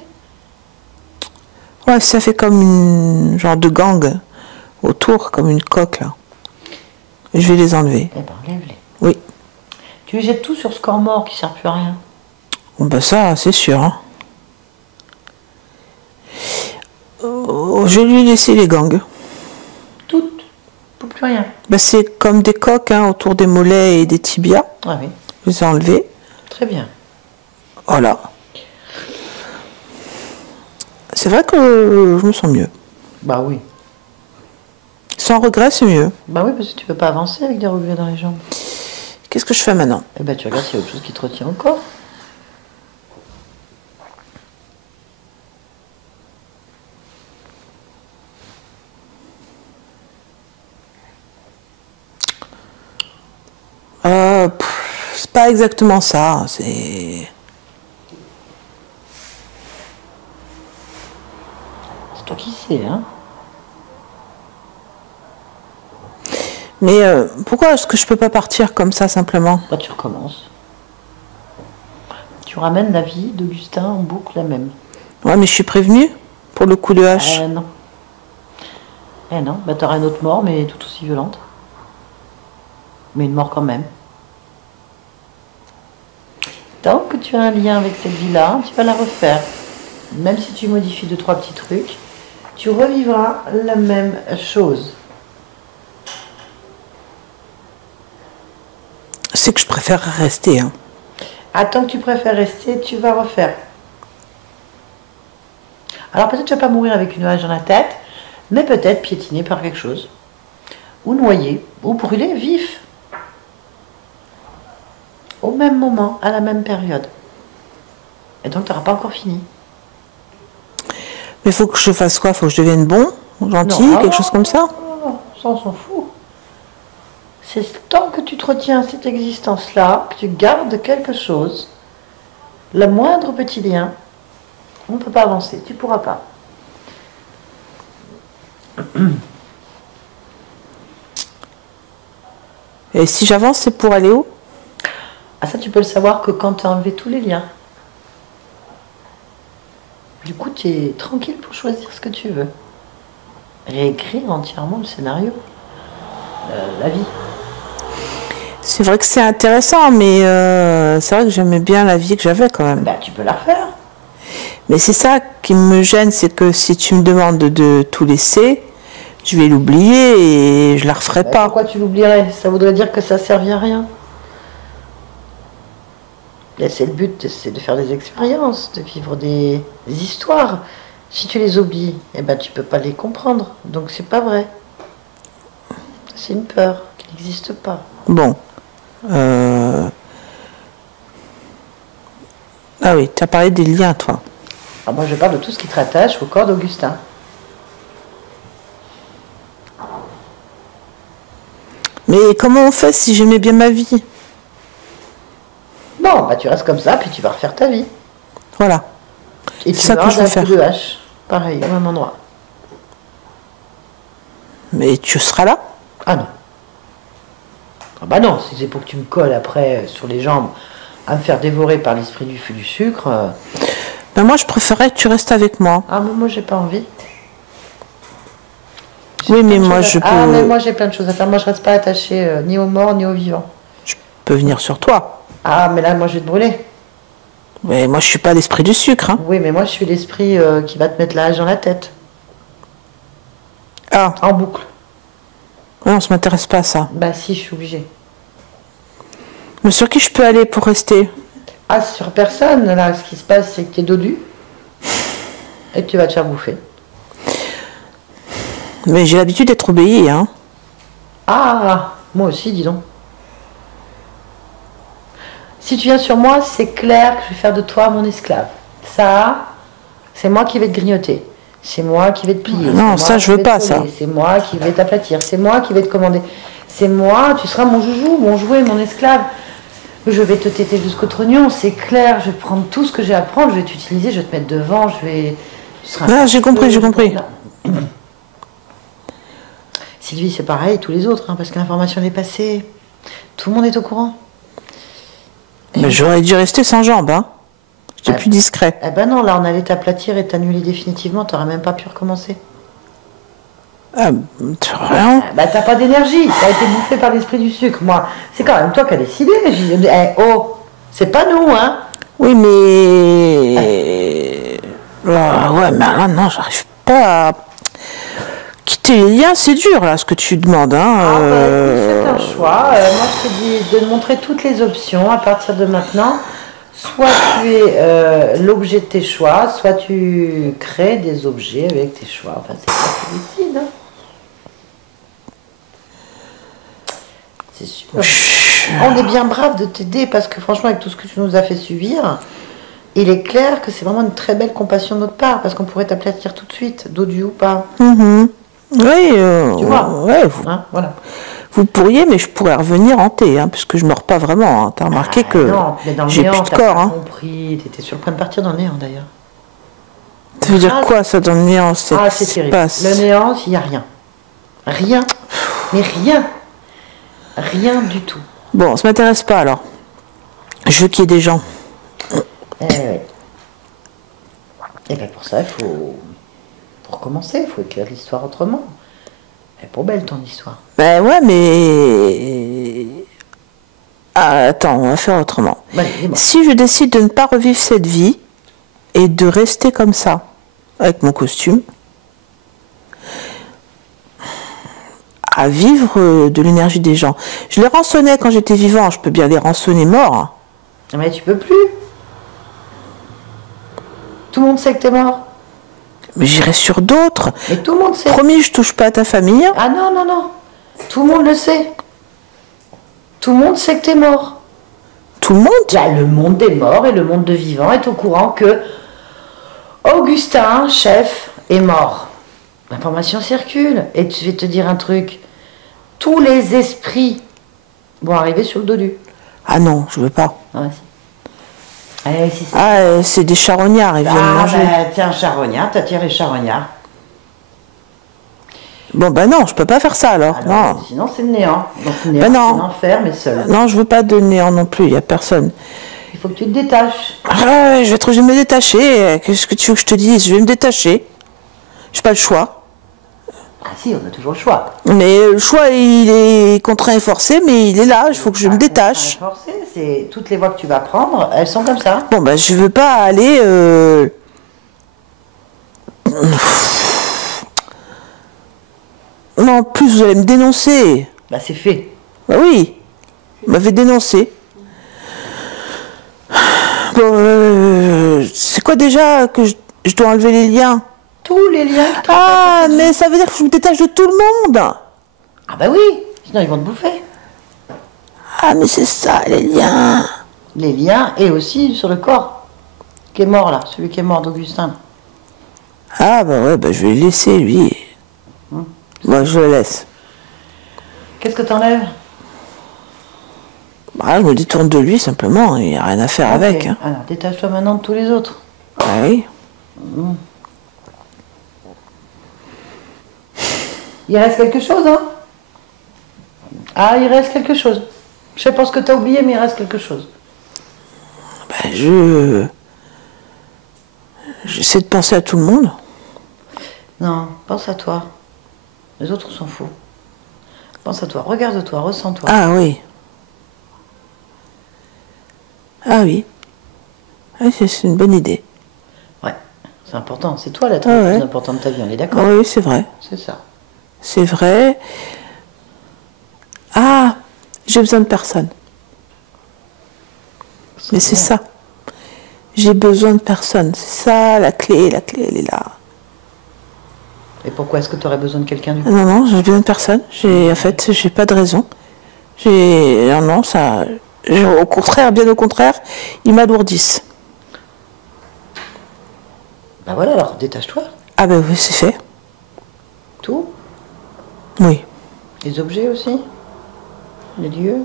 Ouais, ça fait comme une genre de gang autour, comme une coque, là. Je vais les enlever. Eh ben, enlève-les. Oui. Tu jettes tout sur ce corps mort qui sert plus à rien. Bon, ben ça, c'est sûr. Hein. Je vais lui laisser les gangs. Toutes. Pour plus rien. Ben, c'est comme des coques hein, autour des mollets et des tibias. Ah oui. Je les ai enlevés. Très bien. Voilà. C'est vrai que je me sens mieux. Bah oui. Sans regret, c'est mieux. Bah oui, parce que tu peux pas avancer avec des regrets dans les jambes. Qu'est-ce que je fais maintenant? Eh ben tu regardes s'il y a autre chose qui te retient encore. C'est pas exactement ça. C'est toi qui sais, hein. Mais pourquoi est-ce que je peux pas partir comme ça simplement? Bah tu recommences. Tu ramènes la vie d'Augustin en boucle la même. Ouais, mais je suis prévenue pour le coup de hache. Non. Eh non, bah t'auras une autre mort, mais tout aussi violente. Mais une mort quand même. Tant que tu as un lien avec cette vie-là, tu vas la refaire. Même si tu modifies 2-3 petits trucs, tu revivras la même chose. C'est que je préfère rester. Hein. Tant que tu préfères rester, tu vas refaire. Alors peut-être tu vas pas mourir avec une hache dans la tête, mais peut-être piétiné par quelque chose. Ou noyé, ou brûlé vif. Au même moment, à la même période. Et donc tu n'auras pas encore fini. Mais il faut que je fasse quoi? Faut que je devienne bon, gentil, Non, quelque chose comme ça? Ça on s'en fout. C'est tant que tu te retiens à cette existence-là, que tu gardes quelque chose, le moindre petit lien, on ne peut pas avancer, tu ne pourras pas. Et si j'avance, c'est pour aller où? Ah ça, tu peux le savoir que quand tu as enlevé tous les liens. Du coup, tu es tranquille pour choisir ce que tu veux. Réécrire entièrement le scénario, la vie. C'est vrai que c'est intéressant, mais c'est vrai que j'aimais bien la vie que j'avais quand même. Bah, tu peux la refaire. Mais c'est ça qui me gêne, c'est que si tu me demandes de tout laisser, je vais l'oublier et je la referai pas. Pourquoi tu l'oublierais? Ça voudrait dire que ça ne servait à rien. Et c'est le but, c'est de faire des expériences, de vivre des histoires. Si tu les oublies, eh ben, tu ne peux pas les comprendre. Donc c'est pas vrai. C'est une peur qui n'existe pas. Bon. Ah oui, tu as parlé des liens, toi. Alors moi, je parle de tout ce qui te rattache au corps d'Augustin. Mais comment on fait si j'aimais bien ma vie? Bon, bah tu restes comme ça, puis tu vas refaire ta vie. Voilà. Et C'est tu ça que je veux un faire. coup de hache, pareil, au même endroit. Mais tu seras là? Ah non. Ah bah non, si c'est pour que tu me colles après sur les jambes à me faire dévorer par l'esprit du feu du sucre. Ben moi, je préférerais que tu restes avec moi. Ah mais moi j'ai pas envie. Oui, mais moi je peux... Ah mais moi j'ai plein de choses à faire. Moi je reste pas attachée ni aux morts ni aux vivants. Je peux venir sur toi. Ah mais là moi je vais te brûler. Mais moi je suis pas l'esprit du sucre. Hein. Oui mais moi je suis l'esprit qui va te mettre la hache dans la tête. Ah. En boucle. Non, ça m'intéresse pas ça. Bah si, je suis obligée. Mais sur qui je peux aller pour rester? Ah, sur personne, là, ce qui se passe, c'est que tu es dodu et que tu vas te faire bouffer. Mais j'ai l'habitude d'être obéie, hein. Ah, moi aussi, dis donc. Si tu viens sur moi, c'est clair que je vais faire de toi mon esclave. Ça, c'est moi qui vais te grignoter. C'est moi qui vais te plier. Non, ça, je veux pas, ça. C'est moi qui vais t'aplatir. C'est moi qui vais te commander. C'est moi, tu seras mon joujou, mon jouet, mon esclave. Je vais te téter jusqu'au trognon, c'est clair. Je vais prendre tout ce que j'ai à prendre, je vais t'utiliser, je vais te mettre devant, je vais... Ah, j'ai compris, j'ai compris. Sylvie, c'est pareil, tous les autres, hein, parce que l'information est passée. Tout le monde est au courant. Mais j'aurais dû rester sans jambes, hein. J'étais plus discret. Eh ben non, là, on allait t'aplatir et t'annuler définitivement, t'aurais même pas pu recommencer. Ah, rien. Bah, t'as pas d'énergie, t'as été bouffé par l'esprit du sucre. Moi, c'est quand même toi qui as décidé. Oh, c'est pas nous, hein. Oui, mais... Ah, ouais, mais là, non, j'arrive pas à... Quitter les liens, c'est dur, là, ce que tu demandes, hein. Ah, bah, écoute, c'est un choix. Moi, je te dis de te montrer toutes les options à partir de maintenant. Soit tu es l'objet de tes choix, soit tu crées des objets avec tes choix. Enfin, c'est toi qui décides, hein. C'est sûr. On est bien brave de t'aider parce que franchement, avec tout ce que tu nous as fait subir, il est clair que c'est vraiment une très belle compassion de notre part parce qu'on pourrait t'aplatir tout de suite, dodu ou pas. Oui, Tu vois, ouais, hein, voilà. vous pourriez, mais je pourrais revenir hanter, hein, puisque je ne meurs pas vraiment. Hein. T'as remarqué que non, mais dans le j'ai néant, plus de t'as corps. pas Hein. compris, t'étais sur le point de partir dans le néant d'ailleurs. Ça veut dire quoi ça dans le néant? C'est terrible. Le néant, il n'y a rien. Rien. Mais rien. Rien du tout. Bon, ça m'intéresse pas alors. Je veux qu'il y ait des gens. Oui. Et bien pour ça, il faut recommencer, il faut écrire l'histoire autrement. Elle est pas belle ton histoire. Ben ouais, mais... Ah, attends, on va faire autrement. Si je décide de ne pas revivre cette vie et de rester comme ça, avec mon costume, à vivre de l'énergie des gens. Je les rançonnais quand j'étais vivant, je peux bien les rançonner morts. Mais tu peux plus. Tout le monde sait que t'es mort. Mais j'irai sur d'autres. Mais tout le monde sait. Promis, je touche pas à ta famille. Ah non, non, non. Tout le monde le sait. Tout le monde sait que t'es mort. Tout le monde? Là, le monde des morts et le monde de vivants est au courant que Augustin, chef, est mort. L'information circule. Et je vais te dire un truc. Tous les esprits vont arriver sur le dodu. Ah non, je veux pas. Ah, si. Allez, si, ah, c'est des charognards, ils viennent manger. Ben, tiens, charognard, t'as tiré charognard. Bon, ben non, je peux pas faire ça alors. Non. Sinon, c'est le néant. Donc, le néant, Ben non. c'est l'enfer, mais seul. Non, je veux pas de néant non plus, il y a personne. Il faut que tu te détaches. Ah, je vais me détacher. Qu'est-ce que tu veux que je te dise? Je vais me détacher. J'ai pas le choix. Ah si, on a toujours le choix. Mais le choix, il est contraint et forcé, mais il est là, il faut que je me détache. Forcé, c'est toutes les voies que tu vas prendre, elles sont comme ça. Bon, ben, je veux pas aller... Non, en plus, vous allez me dénoncer. Bah, c'est fait. Bah oui, vous m'avez dénoncé. Bon, c'est quoi déjà que je dois enlever les liens? Tous les liens. Ah, mais ça veut dire que je me détache de tout le monde. Ah bah oui, sinon ils vont te bouffer. Ah, mais c'est ça, les liens. Les liens et aussi sur le corps qui est mort là, celui qui est mort d'Augustin. Ah bah ouais, bah je vais le laisser, lui. Moi, je le laisse. Qu'est-ce que t'enlèves? Bah, je me détourne de lui, simplement. Il n'y a rien à faire avec. Hein. Alors, détache-toi maintenant de tous les autres. Ah oui. Il reste quelque chose, hein? Ah, il reste quelque chose. Je sais pas ce que t'as oublié, mais il reste quelque chose. Bah, j'essaie de penser à tout le monde. Non, pense à toi. Les autres, on s'en fout. Pense à toi, regarde-toi, ressens-toi. Ah oui. Ah oui. Ah, c'est une bonne idée. Ouais, c'est important. C'est toi l'être le plus important de ta vie, on est d'accord? Oui, c'est vrai. C'est ça. C'est vrai. Ah, j'ai besoin de personne. Mais c'est ça. J'ai besoin de personne. C'est ça, la clé, elle est là. Et pourquoi est-ce que tu aurais besoin de quelqu'un du coup? Non, j'ai besoin de personne. En fait, j'ai pas de raison. Non, ça... Au contraire, bien au contraire, ils m'alourdissent. Ben voilà, alors détache-toi. Ah ben oui, c'est fait. Tout. Oui. Les objets aussi. Les lieux.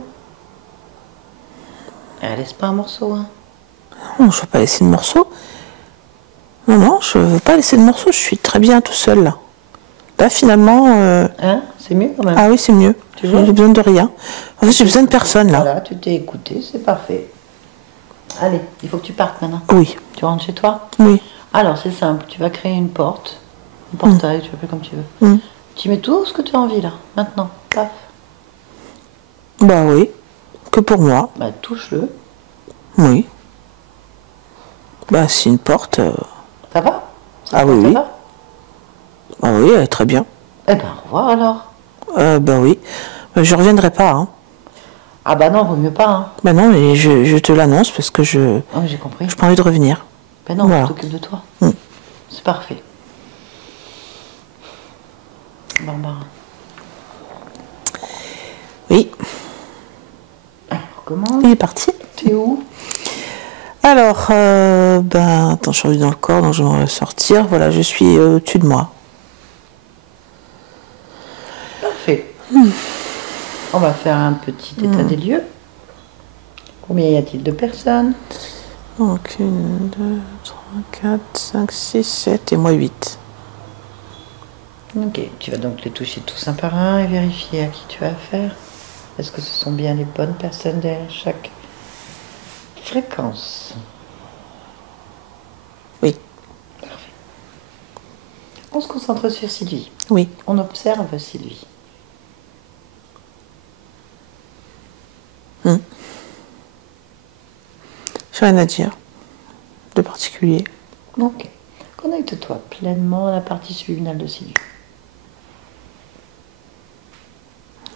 Laisse pas un morceau, hein. Non, je ne veux pas laisser de morceaux. Non, non, je ne veux pas laisser de morceaux. Je suis très bien tout seul, là. Là, finalement... Hein? C'est mieux quand même. Ah oui, c'est mieux. Tu vois? J'ai besoin de rien. En fait, j'ai besoin de personne, là. Voilà, tu t'es écouté, c'est parfait. Allez, il faut que tu partes maintenant. Oui. Tu rentres chez toi? Oui. Alors, c'est simple. Tu vas créer une porte. Un portail, tu l'appelles comme tu veux. Tu mets tout ce que tu as envie, là. Maintenant. Paf. Bah oui. Que pour moi. Bah, touche-le. Oui. Bah, c'est une porte... Ça va? Ah oui, Ça oui. va? Ah oui, elle est très bien. Eh ben, au revoir alors. Bah oui. Je reviendrai pas, hein. Ah bah non, vaut mieux pas, hein. Bah non, mais je te l'annonce parce que je... Ah oui, j'ai compris. J'ai pas envie de revenir. Ben non, Voilà. on s'occupe de toi. C'est parfait. Barbara. Oui. Alors, comment? Il est parti. T'es où? Alors, attends, je suis revenue dans le corps, donc je vais me ressortir. Voilà, je suis au-dessus de moi. Parfait. On va faire un petit état des lieux. Combien y a-t-il de personnes? Donc, 1, 2, 3, 4, 5, 6, 7 et moi 8. Ok, tu vas donc les toucher tous un par un et vérifier à qui tu as affaire. Est-ce que ce sont bien les bonnes personnes derrière chaque fréquence? Oui. Parfait. On se concentre sur Sylvie. Oui. On observe Sylvie. J'ai rien à dire de particulier. Ok. Connecte-toi pleinement à la partie subliminale de Sylvie.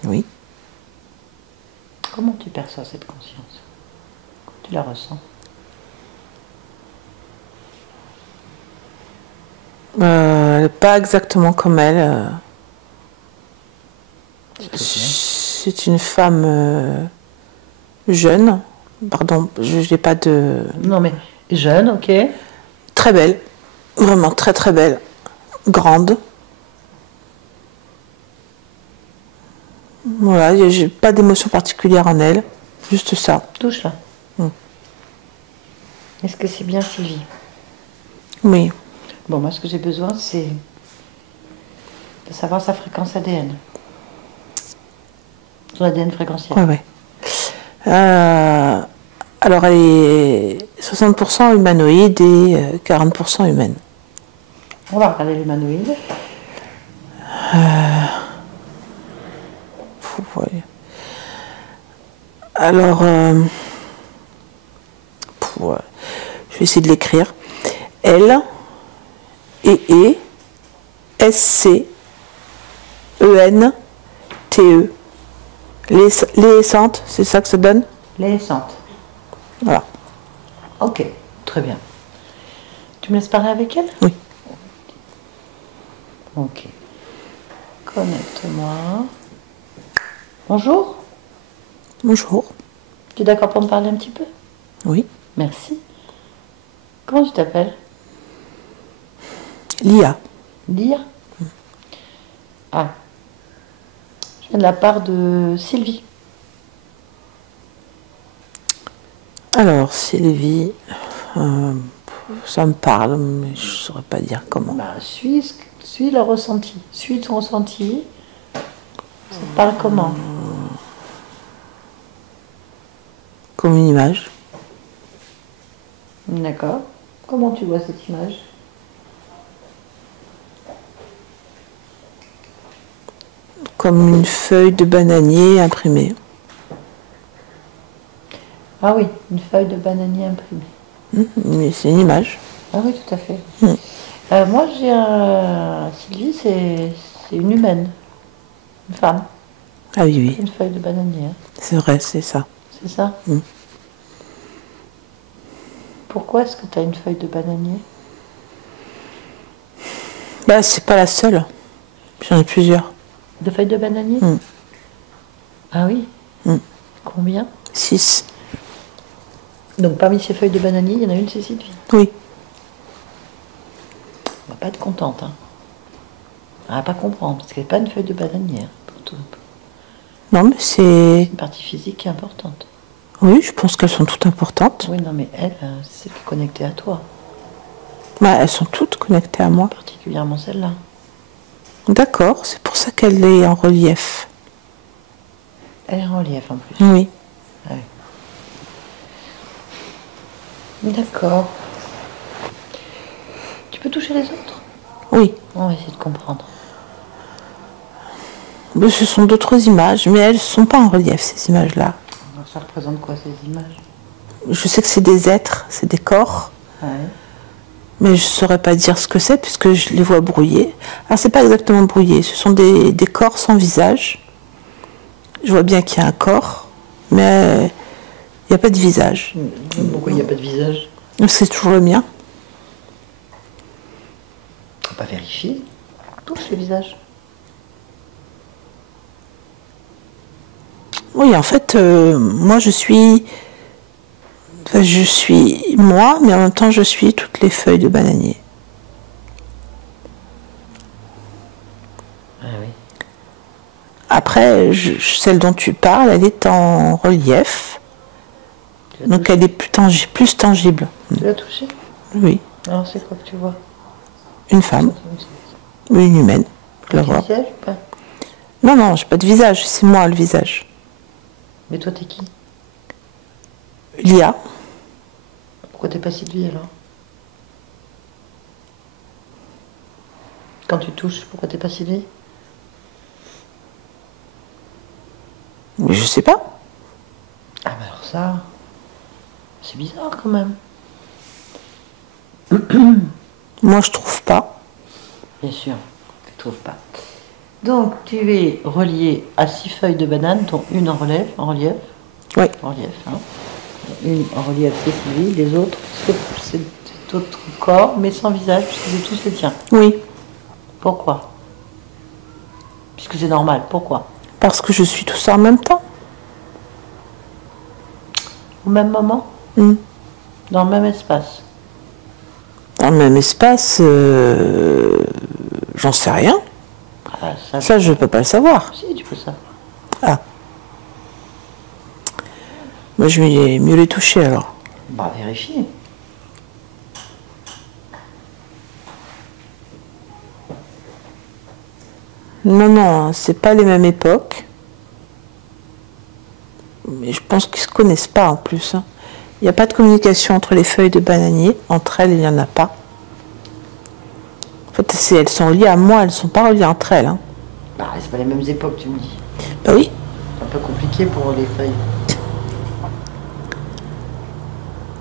Oui. Comment tu perçois cette conscience? Comment tu la ressens? Pas exactement comme elle. C'est une femme jeune. Pardon, je n'ai pas de... Non mais jeune, ok. Très belle. Vraiment très très belle. Grande. Voilà, j'ai pas d'émotion particulière en elle. Juste ça. Touche là. Est-ce que c'est bien Sylvie? Oui. Bon, moi ce que j'ai besoin c'est de savoir sa fréquence ADN. Son ADN fréquentiel. Ouais, ouais. Alors elle est 60% humanoïde et 40% humaine. On va regarder l'humanoïde. Ouais. Alors, je vais essayer de l'écrire. L E S C E N T E. L'essente, c'est ça que ça donne? L'essente. Voilà. Ok, très bien. Tu me laisses parler avec elle? Oui. Ok. Connecte-moi. Bonjour. Bonjour. Tu es d'accord pour me parler un petit peu? Oui. Merci. Comment tu t'appelles? Lia. Lia? Ah. Je viens de la part de Sylvie. Alors, Sylvie, ça me parle, mais je ne saurais pas dire comment. Bah, suis le ressenti. Suis ton ressenti. Ça te parle comment? Comme une image. D'accord. Comment tu vois cette image? Comme une feuille de bananier imprimée. Ah oui, une feuille de bananier imprimée. Mais c'est une image. Ah oui, tout à fait. Moi, j'ai un... Sylvie, c'est une humaine. Une femme. Ah oui, oui. Une feuille de bananier. Hein. C'est vrai, c'est ça. C'est ça? Pourquoi est-ce que tu as une feuille de bananier? Bah, c'est pas la seule. J'en ai plusieurs. De feuilles de bananier? Ah oui? Combien? 6. Donc parmi ces feuilles de bananier, il y en a une, c'est Sylvie. Oui. On va pas être contente. Hein. Elle va pas comprendre, parce qu'elle n'est pas une feuille de bananier. Hein, pour tout. Non, mais c'est... Une partie physique qui est importante. Oui, je pense qu'elles sont toutes importantes. Oui, non, mais elle, c'est celle qui est connectée à toi. Bah, elles sont toutes connectées à moi. Particulièrement celle-là. D'accord, c'est pour ça qu'elle est en relief. Elle est en relief en plus. Oui. Ah oui. D'accord. Tu peux toucher les autres? Oui. On va essayer de comprendre. Mais ce sont d'autres images, mais elles ne sont pas en relief, ces images-là. Alors, ça représente quoi, ces images? Je sais que c'est des êtres, c'est des corps. Ouais. Mais je ne saurais pas dire ce que c'est, puisque je les vois brouillés. Alors, c'est pas exactement brouillé, ce sont des corps sans visage. Je vois bien qu'il y a un corps, mais il n'y a pas de visage. Pourquoi il n'y a pas de visage? C'est toujours le mien. On va pas vérifier. Touche le visage. Oui, en fait, moi, je suis moi, mais en même temps, je suis toutes les feuilles de bananier. Ah oui. Après, celle dont tu parles, elle est en relief. Donc, elle est plus tangible. Tu l'as touchée? Oui. Alors, c'est quoi que tu vois? Une femme. Oui, une humaine. Je la Avec un vois. visage ou pas? Non, non, j'ai pas de visage. C'est moi, le visage. Mais toi, t'es qui? Lia. Pourquoi t'es pas Sylvie alors? Quand tu touches, pourquoi t'es pas Sylvie? Mais je sais pas. Ah bah alors ça, c'est bizarre quand même. Moi, je trouve pas. Bien sûr, tu trouves pas. Donc tu es relié à 6 feuilles de banane, dont une en relief. Oui. En relief, hein. Une en relief, c'est Sylvie, les autres, c'est d'autres corps, mais sans visage, puisque c'est tous les tiens. Oui. Pourquoi? Puisque c'est normal, pourquoi? Parce que je suis tout ça en même temps. Au même moment? Mm. Dans le même espace? Dans le même espace, j'en sais rien. Ah, Ça, je peux pas le savoir. Si, tu peux savoir. Ah. Moi, je vais mieux les toucher alors. Bah, vérifie. Non, non, c'est pas les mêmes époques. Mais je pense qu'ils se connaissent pas en plus. Hein. Il n'y a pas de communication entre les feuilles de bananier. Entre elles, il n'y en a pas. En fait, elles sont liées à moi, elles ne sont pas reliées entre elles. Hein. Bah, c'est pas les mêmes époques, tu me dis. Bah oui. C'est un peu compliqué pour les feuilles.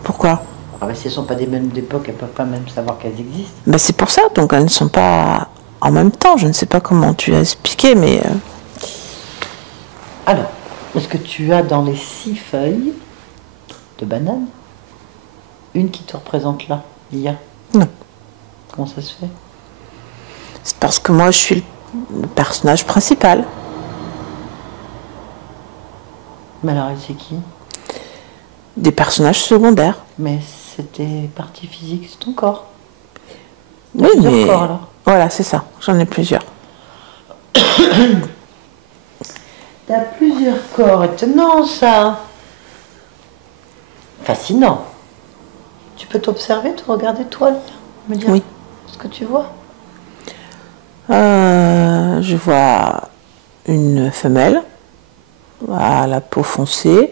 Pourquoi? Ah bah, si elles sont pas des mêmes époques, elles peuvent pas même savoir qu'elles existent. Bah c'est pour ça, donc elles ne sont pas en même temps. Je ne sais pas comment tu l'as expliqué, mais... Alors, est-ce que tu as dans les 6 feuilles de banane une qui te représente là, Lia? Non. Comment ça se fait? C'est parce que moi, je suis le personnage principal. Mais alors, elle c'est qui? Des personnages secondaires. Mais c'était partie physique, c'est ton corps. Oui, Plusieurs mais... corps, alors. Voilà, c'est ça. J'en ai plusieurs. T'as plusieurs corps, étonnant ça. Fascinant. Tu peux t'observer, te regarder toi, Lia, me dire Oui. ce que tu vois. Je vois une femelle à la peau foncée,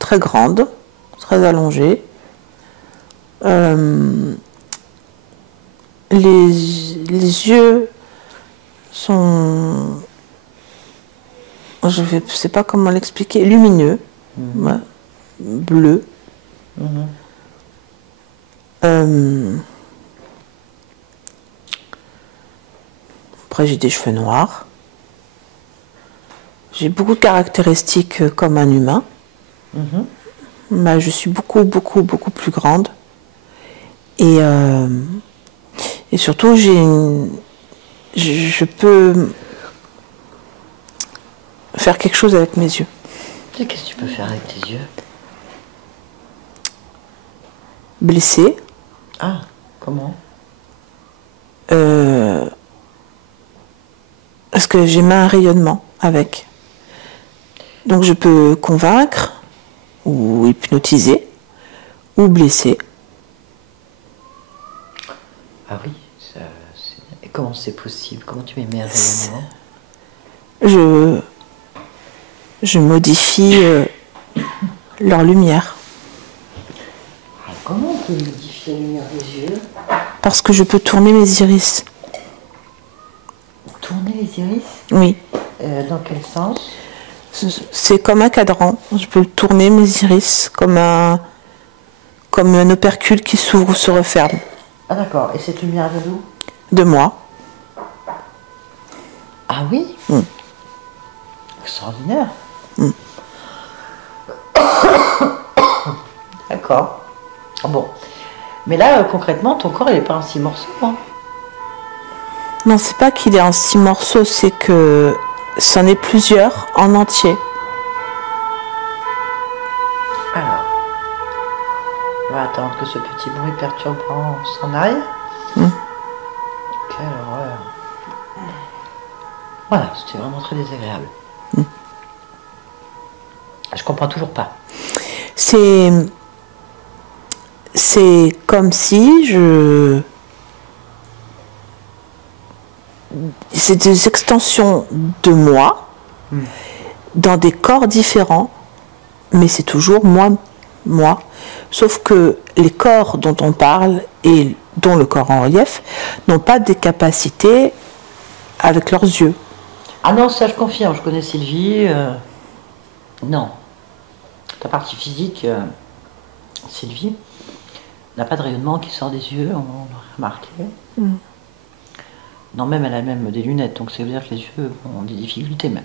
très grande, très allongée. Les yeux sont, je ne sais pas comment l'expliquer, lumineux, ouais, bleu. Après, j'ai des cheveux noirs. J'ai beaucoup de caractéristiques comme un humain. Mais je suis beaucoup plus grande. Et surtout, je peux faire quelque chose avec mes yeux. Tu sais, qu'est-ce que tu peux faire avec tes yeux? blessée. Ah, comment? Parce que j'émets un rayonnement avec. Donc je peux convaincre, ou hypnotiser, ou blesser. Ah oui, et comment c'est possible? Comment tu émets un rayonnement? Je modifie leur lumière. Alors, comment on peut modifier la lumière des yeux? Parce que je peux tourner mes iris. Tourner les iris? Oui. Dans quel sens? C'est comme un cadran. Je peux tourner mes iris comme un opercule qui s'ouvre ou se referme. Ah d'accord, et cette lumière vient d'où? De moi. Ah oui? Extraordinaire. D'accord. Bon. Mais là, concrètement, ton corps, il n'est pas en 6 morceaux, hein? Non, c'est pas qu'il est en 6 morceaux, c'est que c'en est plusieurs en entier. Alors, on va attendre que ce petit bruit perturbant s'en aille. Quelle horreur. Voilà, c'était vraiment très désagréable. Je comprends toujours pas. C'est comme si c'est des extensions de moi dans des corps différents, mais c'est toujours moi. Sauf que les corps dont on parle et dont le corps en relief n'ont pas des capacités avec leurs yeux. Ah non, ça je confirme, je connais Sylvie. Non. Ta partie physique, Sylvie, n'a pas de rayonnement qui sort des yeux, on l'a remarqué. Non, même elle a même des lunettes, donc ça veut dire que les yeux ont des difficultés même.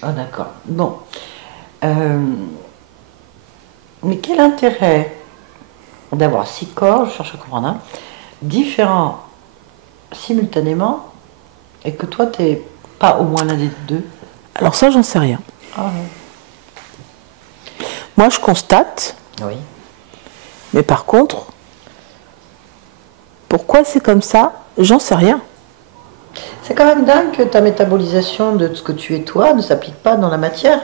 Ah d'accord. Bon. Mais quel intérêt d'avoir 6 corps, je cherche à comprendre, hein, différents simultanément, et que toi t'es pas au moins l'un des deux? Alors ça, j'en sais rien. Ah Moi, je constate, oui. mais par contre, pourquoi c'est comme ça, j'en sais rien. C'est quand même dingue que ta métabolisation de ce que tu es toi ne s'applique pas dans la matière,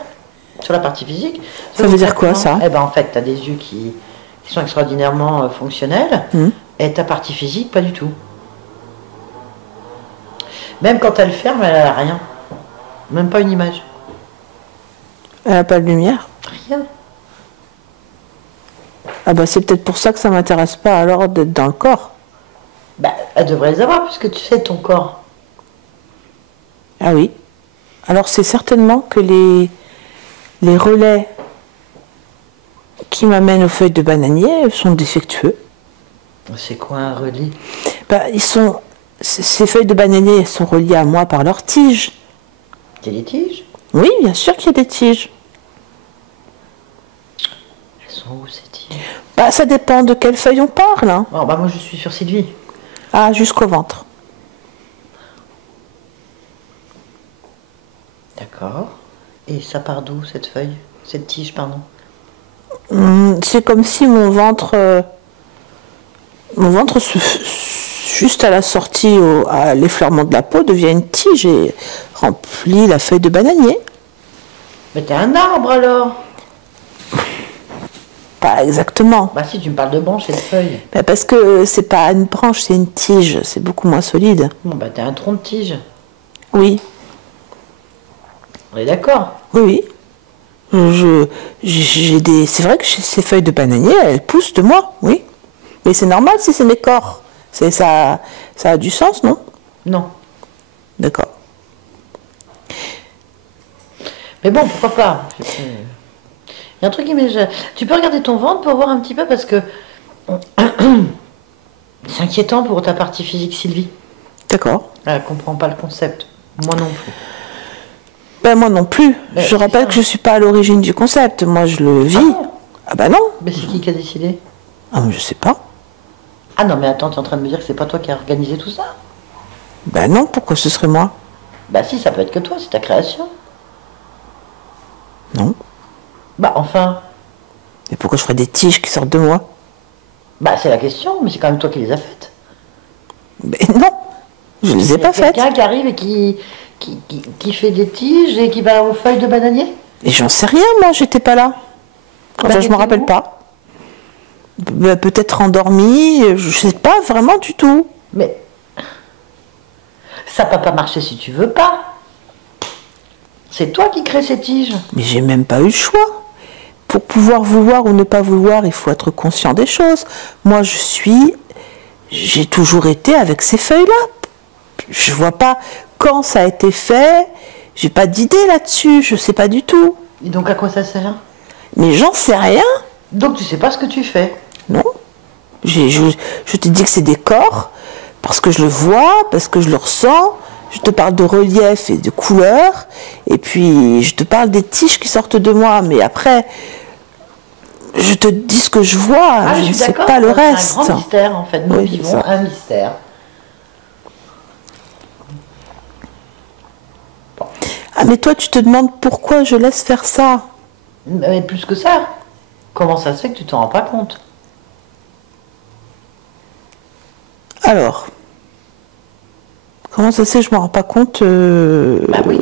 sur la partie physique. Ça veut dire quoi, ça? Eh ben en fait, tu as des yeux qui sont extraordinairement fonctionnels, et ta partie physique, pas du tout. Même quand elle ferme, elle n'a rien. Même pas une image. Elle n'a pas de lumière? Rien. Ah bah c'est peut-être pour ça que ça m'intéresse pas alors d'être dans le corps. Bah, elle devrait les avoir puisque tu sais ton corps. Ah oui. Alors c'est certainement que les relais qui m'amènent aux feuilles de bananier sont défectueux. C'est quoi un relais? Bah, ces feuilles de bananier elles sont reliées à moi par leurs tiges. Il y a des tiges? Oui, bien sûr qu'il y a des tiges. Elles sont où ces tiges? Bah, ça dépend de quelle feuille on parle. Hein. Oh, bah moi je suis sur Sylvie. Ah, jusqu'au ventre. D'accord. Et ça part d'où cette feuille? Cette tige, pardon? C'est comme si mon ventre juste à la sortie, à l'effleurement de la peau, devient une tige et remplit la feuille de bananier. Mais t'es un arbre alors? Pas exactement. Bah si, tu me parles de branche et de feuilles. Bah parce que c'est pas une branche, c'est une tige, c'est beaucoup moins solide. Bon bah t'es un tronc de tige. Oui. On est d'accord? Oui, oui. C'est vrai que ces feuilles de bananier, elles poussent de moi, oui. Mais c'est normal si c'est mes corps. Ça a du sens, non? Non. D'accord. Mais bon, pourquoi pas? Il y a un truc qui m'est... Tu peux regarder ton ventre pour voir un petit peu parce que... C'est inquiétant pour ta partie physique, Sylvie. D'accord. Elle ne comprend pas le concept. Moi non plus. Ben moi non plus. Ben, je rappelle que je ne suis pas à l'origine du concept. Moi, je le vis. Ah ben non. Mais c'est qui a décidé? Ah mais je sais pas. Ah non, mais attends, tu es en train de me dire que c'est pas toi qui as organisé tout ça? Ben non, pourquoi ce serait moi? Bah si, ça peut être que toi, c'est ta création. Non. Bah enfin, Mais pourquoi je ferais des tiges qui sortent de moi? Bah, c'est la question, mais c'est quand même toi qui les as faites. Mais non, je les ai pas faites. Quelqu'un qui arrive et qui fait des tiges et qui va aux feuilles de bananier? Et j'en sais rien, moi, j'étais pas là. Enfin, je me rappelle t'étais où? pas. Bah, peut-être endormie, je sais pas vraiment du tout. Mais ça peut pas marcher si tu veux pas. C'est toi qui crée ces tiges. Mais j'ai même pas eu le choix. Pour pouvoir vouloir ou ne pas vouloir, il faut être conscient des choses. Moi, j'ai toujours été avec ces feuilles-là. Je vois pas quand ça a été fait. J'ai pas d'idée là-dessus. Je sais pas du tout. Et donc à quoi ça sert? Mais j'en sais rien. Donc tu sais pas ce que tu fais. Non. Je te dis que c'est des corps parce que je le vois, parce que je le ressens. Je te parle de relief et de couleurs. Et puis, je te parle des tiges qui sortent de moi. Mais après, je te dis ce que je vois. Je ne sais pas le reste. C'est un grand mystère, en fait. Nous Oui, vivons ça. un mystère. Ah, mais toi, tu te demandes pourquoi je laisse faire ça. Mais plus que ça, comment ça se fait que tu t'en rends pas compte? Alors, comment ça se fait, je ne me rends pas compte. Bah oui.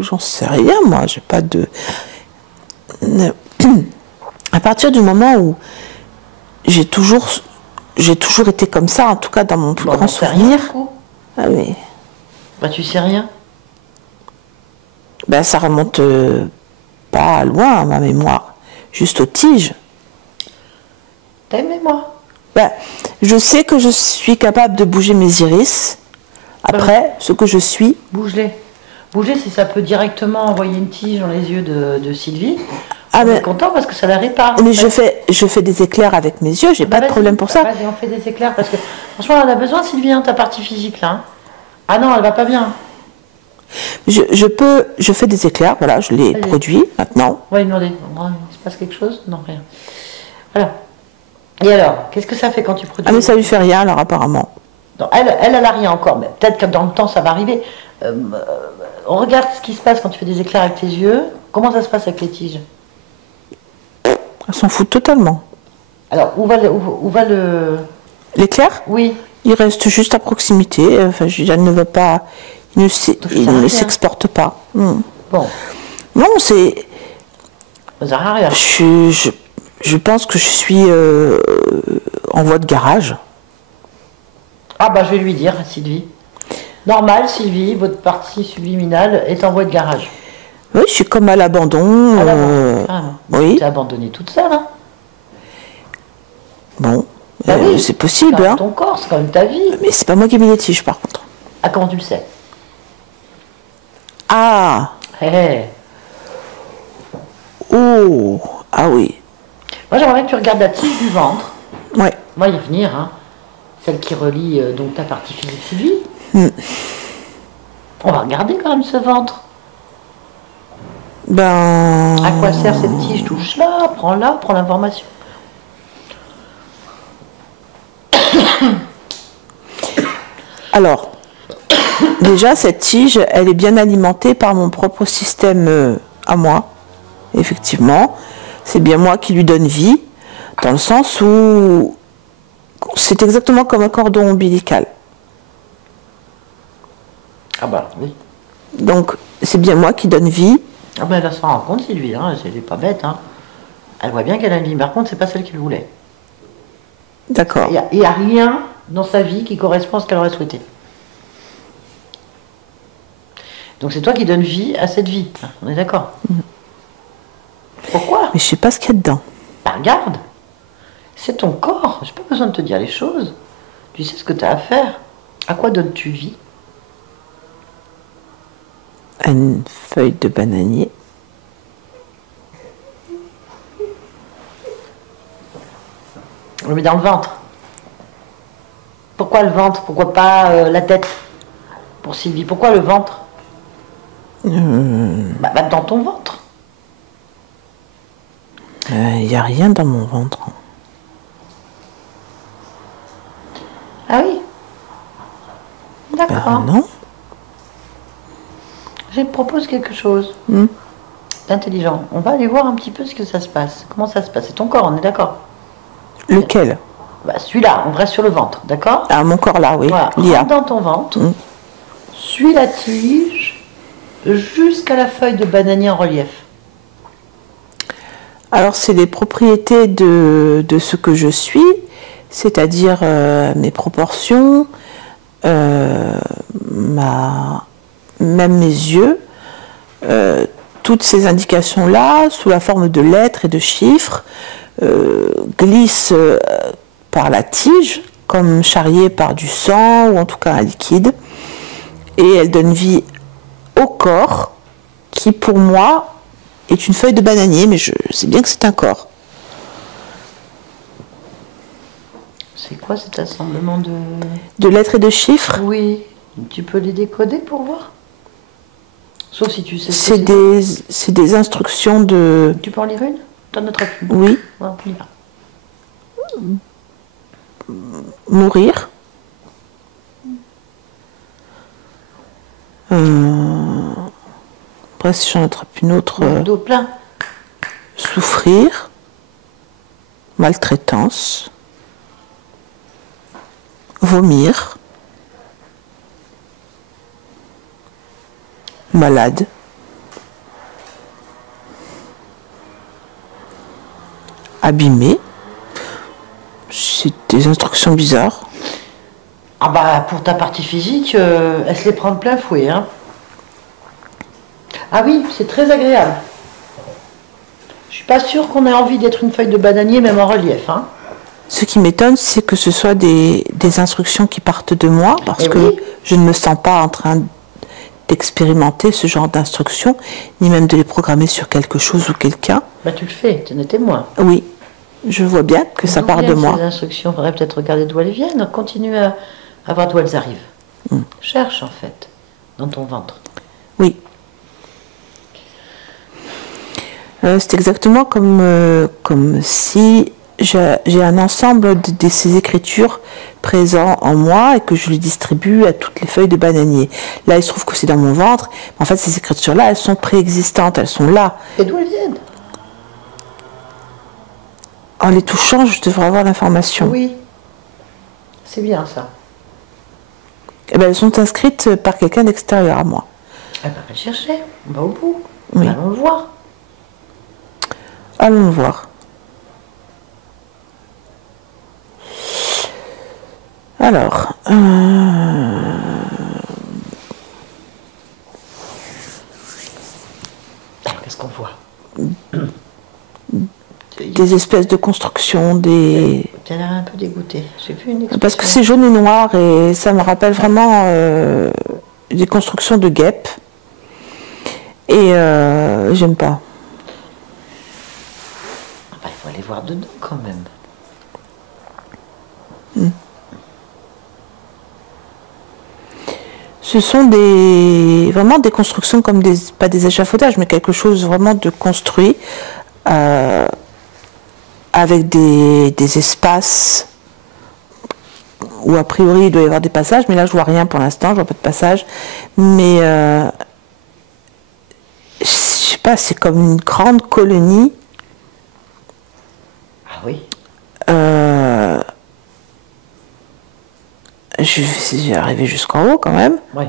J'en sais rien, moi. J'ai pas de. À partir du moment où j'ai toujours été comme ça, en tout cas dans mon plus Bon, grand on sait rien, souvenir. du coup. Ah, mais. Bah tu sais rien. Ben, ça remonte pas loin, ma mémoire. Juste aux tiges. T'as aimé moi? Ben, je sais que je suis capable de bouger mes iris. Après, ce que je suis. Bouge-les. Bouger, si ça peut directement envoyer une tige dans les yeux de Sylvie. Ah, On mais- est content parce que ça la répare. en Mais fait. je fais des éclairs avec mes yeux, j'ai Bah, pas de vas-y, problème pour ça. Vas-y, on fait des éclairs parce que franchement, on en a besoin, Sylvie, hein, ta partie physique là. Hein. Ah non, elle va pas bien. Je fais des éclairs, voilà, je les Allez. produis maintenant. On va lui demander. Il se passe quelque chose? Non, rien. Voilà. Et alors, qu'est-ce que ça fait quand tu produis? Ah, mais ça lui fait rien, alors apparemment. Non, elle a rien encore, mais peut-être que dans le temps ça va arriver. On regarde ce qui se passe quand tu fais des éclairs avec tes yeux. Comment ça se passe avec les tiges? Elle s'en fout totalement. Alors, où va le... L'éclair, Oui. il reste juste à proximité. Enfin, elle ne va pas. Il Donc, ça ne sert à rien. s'exporte pas. Bon, Non, c'est. ça sert à rien. Je pense que je suis en voie de garage. Ah bah je vais lui dire, Sylvie. Normal, Sylvie, votre partie subliminale est en voie de garage. Oui, je suis comme à l'abandon. Ah, d'abord, carrément. oui. T'es abandonnée toute seule, hein. Bon, Bah oui, c'est possible, quand même hein. ton corps, c'est quand même ta vie. Mais c'est pas moi qui ai mis les tiges, par contre. Ah, comment tu le sais? Ah, Hé, hé. oh, ah oui, Moi j'aimerais que tu regardes la tige du ventre. ouais. On va y revenir, hein. Celle qui relie donc ta partie physique Sylvie. On va regarder quand même ce ventre. Ben. À quoi sert cette tige? Touche-la, prends l'information. Alors, déjà, cette tige, elle est bien alimentée par mon propre système à moi. Effectivement, c'est bien moi qui lui donne vie, dans le sens où c'est exactement comme un cordon ombilical. Ah bah oui. Donc, c'est bien moi qui donne vie. Ah bah elle se rend compte Sylvie, hein. Elle est pas bête, hein. Elle voit bien qu'elle a une vie, par contre c'est pas celle qu'il voulait. D'accord. Il n'y a rien dans sa vie qui correspond à ce qu'elle aurait souhaité. Donc c'est toi qui donnes vie à cette vie, on est d'accord? Pourquoi? Mais je sais pas ce qu'il y a dedans. Bah regarde, c'est ton corps, j'ai pas besoin de te dire les choses. Tu sais ce que tu as à faire. À quoi donnes-tu vie? Une feuille de bananier. On le met dans le ventre. Pourquoi le ventre? Pourquoi pas la tête? Pour Sylvie, pourquoi le ventre? Bah, dans ton ventre. Il n'y a rien dans mon ventre. Ah oui. D'accord. Non. Je te propose quelque chose. c'est intelligent. On va aller voir un petit peu ce que ça se passe. Comment ça se passe? C'est ton corps, on est d'accord? Lequel? Bah, celui-là, on reste sur le ventre, d'accord? Ah, mon corps là, oui. Voilà, L'IA. rentre dans ton ventre, suis la tige jusqu'à la feuille de bananier en relief. Alors, c'est les propriétés de ce que je suis, c'est-à-dire mes proportions, même mes yeux, toutes ces indications-là, sous la forme de lettres et de chiffres, glissent par la tige, comme charriées par du sang, ou en tout cas un liquide, et elles donnent vie au corps, qui pour moi est une feuille de bananier, mais je sais bien que c'est un corps. C'est quoi cet assemblement de... De lettres et de chiffres? Oui, tu peux les décoder pour voir? Sauf si tu sais... C'est des instructions de... Tu peux en lire une? T'en noteras plus. Oui. Ouais, on y va. Mourir. Après, si j'en attrape une autre... D'eau plein. Souffrir. Maltraitance. Vomir. Malade. Abîmé. C'est des instructions bizarres. Ah bah pour ta partie physique, elle se les prend de plein fouet. Hein. Ah oui, c'est très agréable. Je suis pas sûre qu'on ait envie d'être une feuille de bananier même en relief. Hein. Ce qui m'étonne, c'est que ce soit des instructions qui partent de moi, parce que oui. je ne me sens pas en train d'expérimenter ce genre d'instructions, ni même de les programmer sur quelque chose ou quelqu'un. Bah tu le fais, tu es témoin. Oui, je vois bien que ça part de moi. Ces instructions, il faudrait peut-être regarder d'où elles viennent, continue à voir d'où elles arrivent. Cherche en fait, dans ton ventre. Oui. C'est exactement comme si j'ai un ensemble de ces écritures présents en moi et que je les distribue à toutes les feuilles de bananier. Là, il se trouve que c'est dans mon ventre. En fait, ces écritures-là, elles sont préexistantes, elles sont là. Et d'où elles viennent? En les touchant, je devrais avoir l'information. Oui, c'est bien ça. Eh ben, elles sont inscrites par quelqu'un d'extérieur à moi. Eh ben, va le chercher, on va au bout. Oui. Allons le voir. Allons le voir. Alors, qu'est-ce qu'on voit? Des espèces de constructions, des... Tu as l'air un peu dégoûté. J'ai vu une expression. Parce que c'est jaune et noir et ça me rappelle vraiment des constructions de guêpes. Et j'aime pas. Ah bah, il faut aller voir dedans quand même. Ce sont vraiment des constructions comme pas des échafaudages, mais quelque chose vraiment de construit avec des espaces où a priori il doit y avoir des passages, mais là je vois rien pour l'instant, je vois pas de passage. Mais je sais pas, c'est comme une grande colonie. Ah oui. Je vais arriver jusqu'en haut quand même. Oui.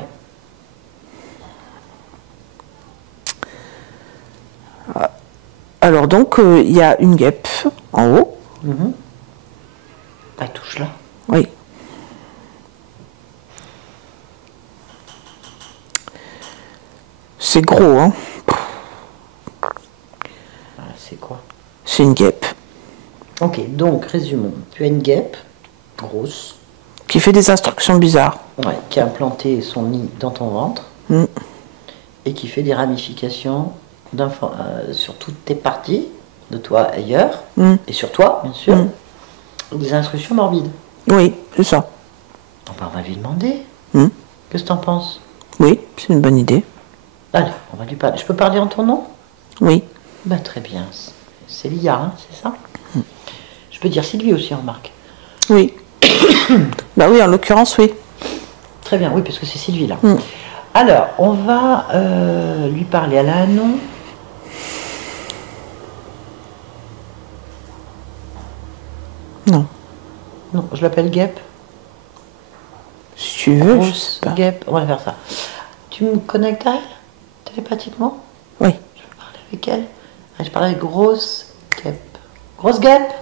Alors donc, il y a une guêpe en haut. Elle touche là. Oui. C'est gros, hein. C'est quoi? C'est une guêpe. Ok, donc résumons. Tu as une guêpe grosse. Qui fait des instructions bizarres. Ouais, qui a implanté son nid dans ton ventre. Et qui fait des ramifications sur toutes tes parties, de toi ailleurs, et sur toi, bien sûr, des instructions morbides. Oui, c'est ça. On va lui demander. Qu'est-ce que tu en penses? Oui, c'est une bonne idée. Allez, on va lui parler. Je peux parler en ton nom? Oui. Bah, très bien. C'est Lia, hein, c'est ça? Je peux dire Sylvie aussi, remarque. Oui. Bah oui, en l'occurrence, oui. Très bien, oui, parce que c'est Sylvie là. Alors, on va lui parler. Elle a un nom? Non. Non, je l'appelle guêpe. Si tu veux, je Grosse sais pas. guêpe. On va faire ça. Tu me connectes à elle télépathiquement? Oui. Je vais parler avec elle. Ah, je parle avec grosse guêpe. Grosse guêpe?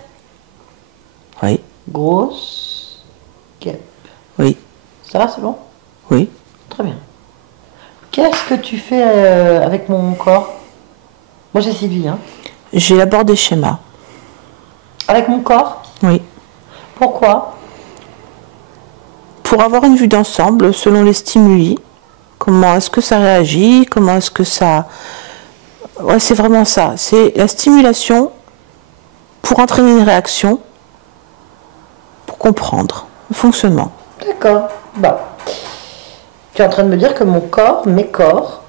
Oui. Grosse guêpe. Oui. Ça va, c'est bon? Oui. Très bien. Qu'est-ce que tu fais avec mon corps? Moi j'ai Sylvie, hein. J'élabore des schémas. Avec mon corps? Oui. Pourquoi? Pour avoir une vue d'ensemble selon les stimuli. Comment est-ce que ça réagit? Comment est-ce que ça... Ouais, c'est vraiment ça. C'est la stimulation pour entraîner une réaction, pour comprendre le fonctionnement. D'accord. Bon. Tu es en train de me dire que mon corps, mes corps,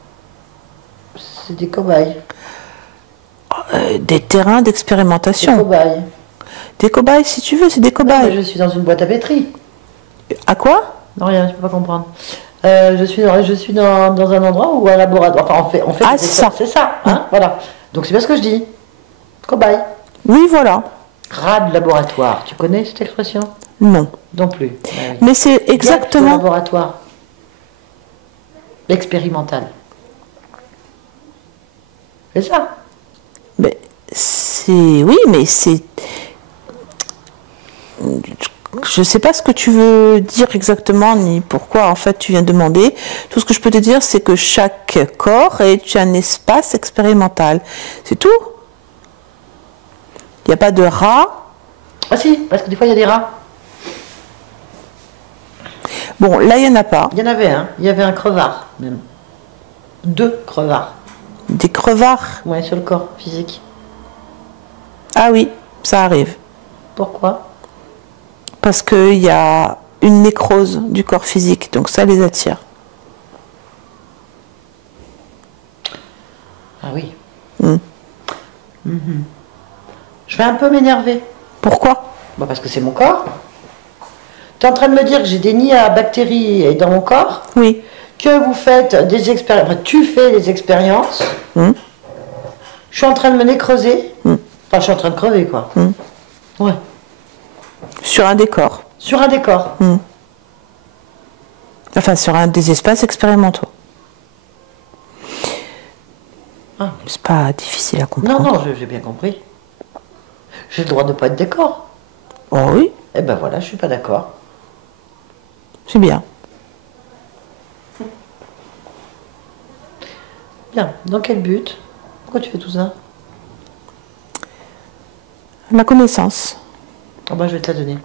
c'est des cobayes. Des terrains Des d'expérimentation. cobayes. Des cobayes, si tu veux, c'est des Non, mais cobayes. je suis dans une boîte à pétri. À quoi? Non, rien, je peux pas comprendre. Je suis dans un endroit où un laboratoire. Enfin, on fait Ah, des c'est ça. C'est ça, hein, voilà. Donc c'est bien ce que je dis. Cobaye. Oui, voilà. Rat de laboratoire. Tu connais cette expression? Non. Non plus. Ah oui. Mais c'est Guêpe de exactement... laboratoire. Expérimental. C'est ça. Mais c'est... Oui, mais c'est... Je ne sais pas ce que tu veux dire exactement, ni pourquoi en fait tu viens demander. Tout ce que je peux te dire, c'est que chaque corps est un espace expérimental. C'est tout. Il n'y a pas de rat. Ah si, parce que des fois il y a des rats. Bon, là, il n'y en a pas. Il y en avait un. Il y avait un crevard, même. 2 crevards. Des crevards. Ouais, sur le corps physique. Ah oui, ça arrive. Pourquoi? Parce qu'il y a une nécrose du corps physique, donc ça les attire. Ah oui. Mm. Mhm. Je vais un peu m'énerver. Pourquoi? Bah parce que c'est mon corps. Tu es en train de me dire que j'ai des nids à bactéries dans mon corps, Oui. que vous faites des expériences, enfin, tu fais des expériences. Mm. Je suis en train de me nécroser. Mm. Enfin, je suis en train de crever, quoi. Mm. Ouais. Sur un décor. Sur un décor. Mm. Enfin, sur un des espaces expérimentaux. Ah. C'est pas difficile à Non, comprendre. non, j'ai bien compris. J'ai le droit de ne pas être d'accord. Oh oui, Eh ben voilà, je suis pas d'accord. c'est bien. Bien. Dans quel but? Pourquoi tu fais tout ça? La connaissance. Ah ben, je vais te la donner.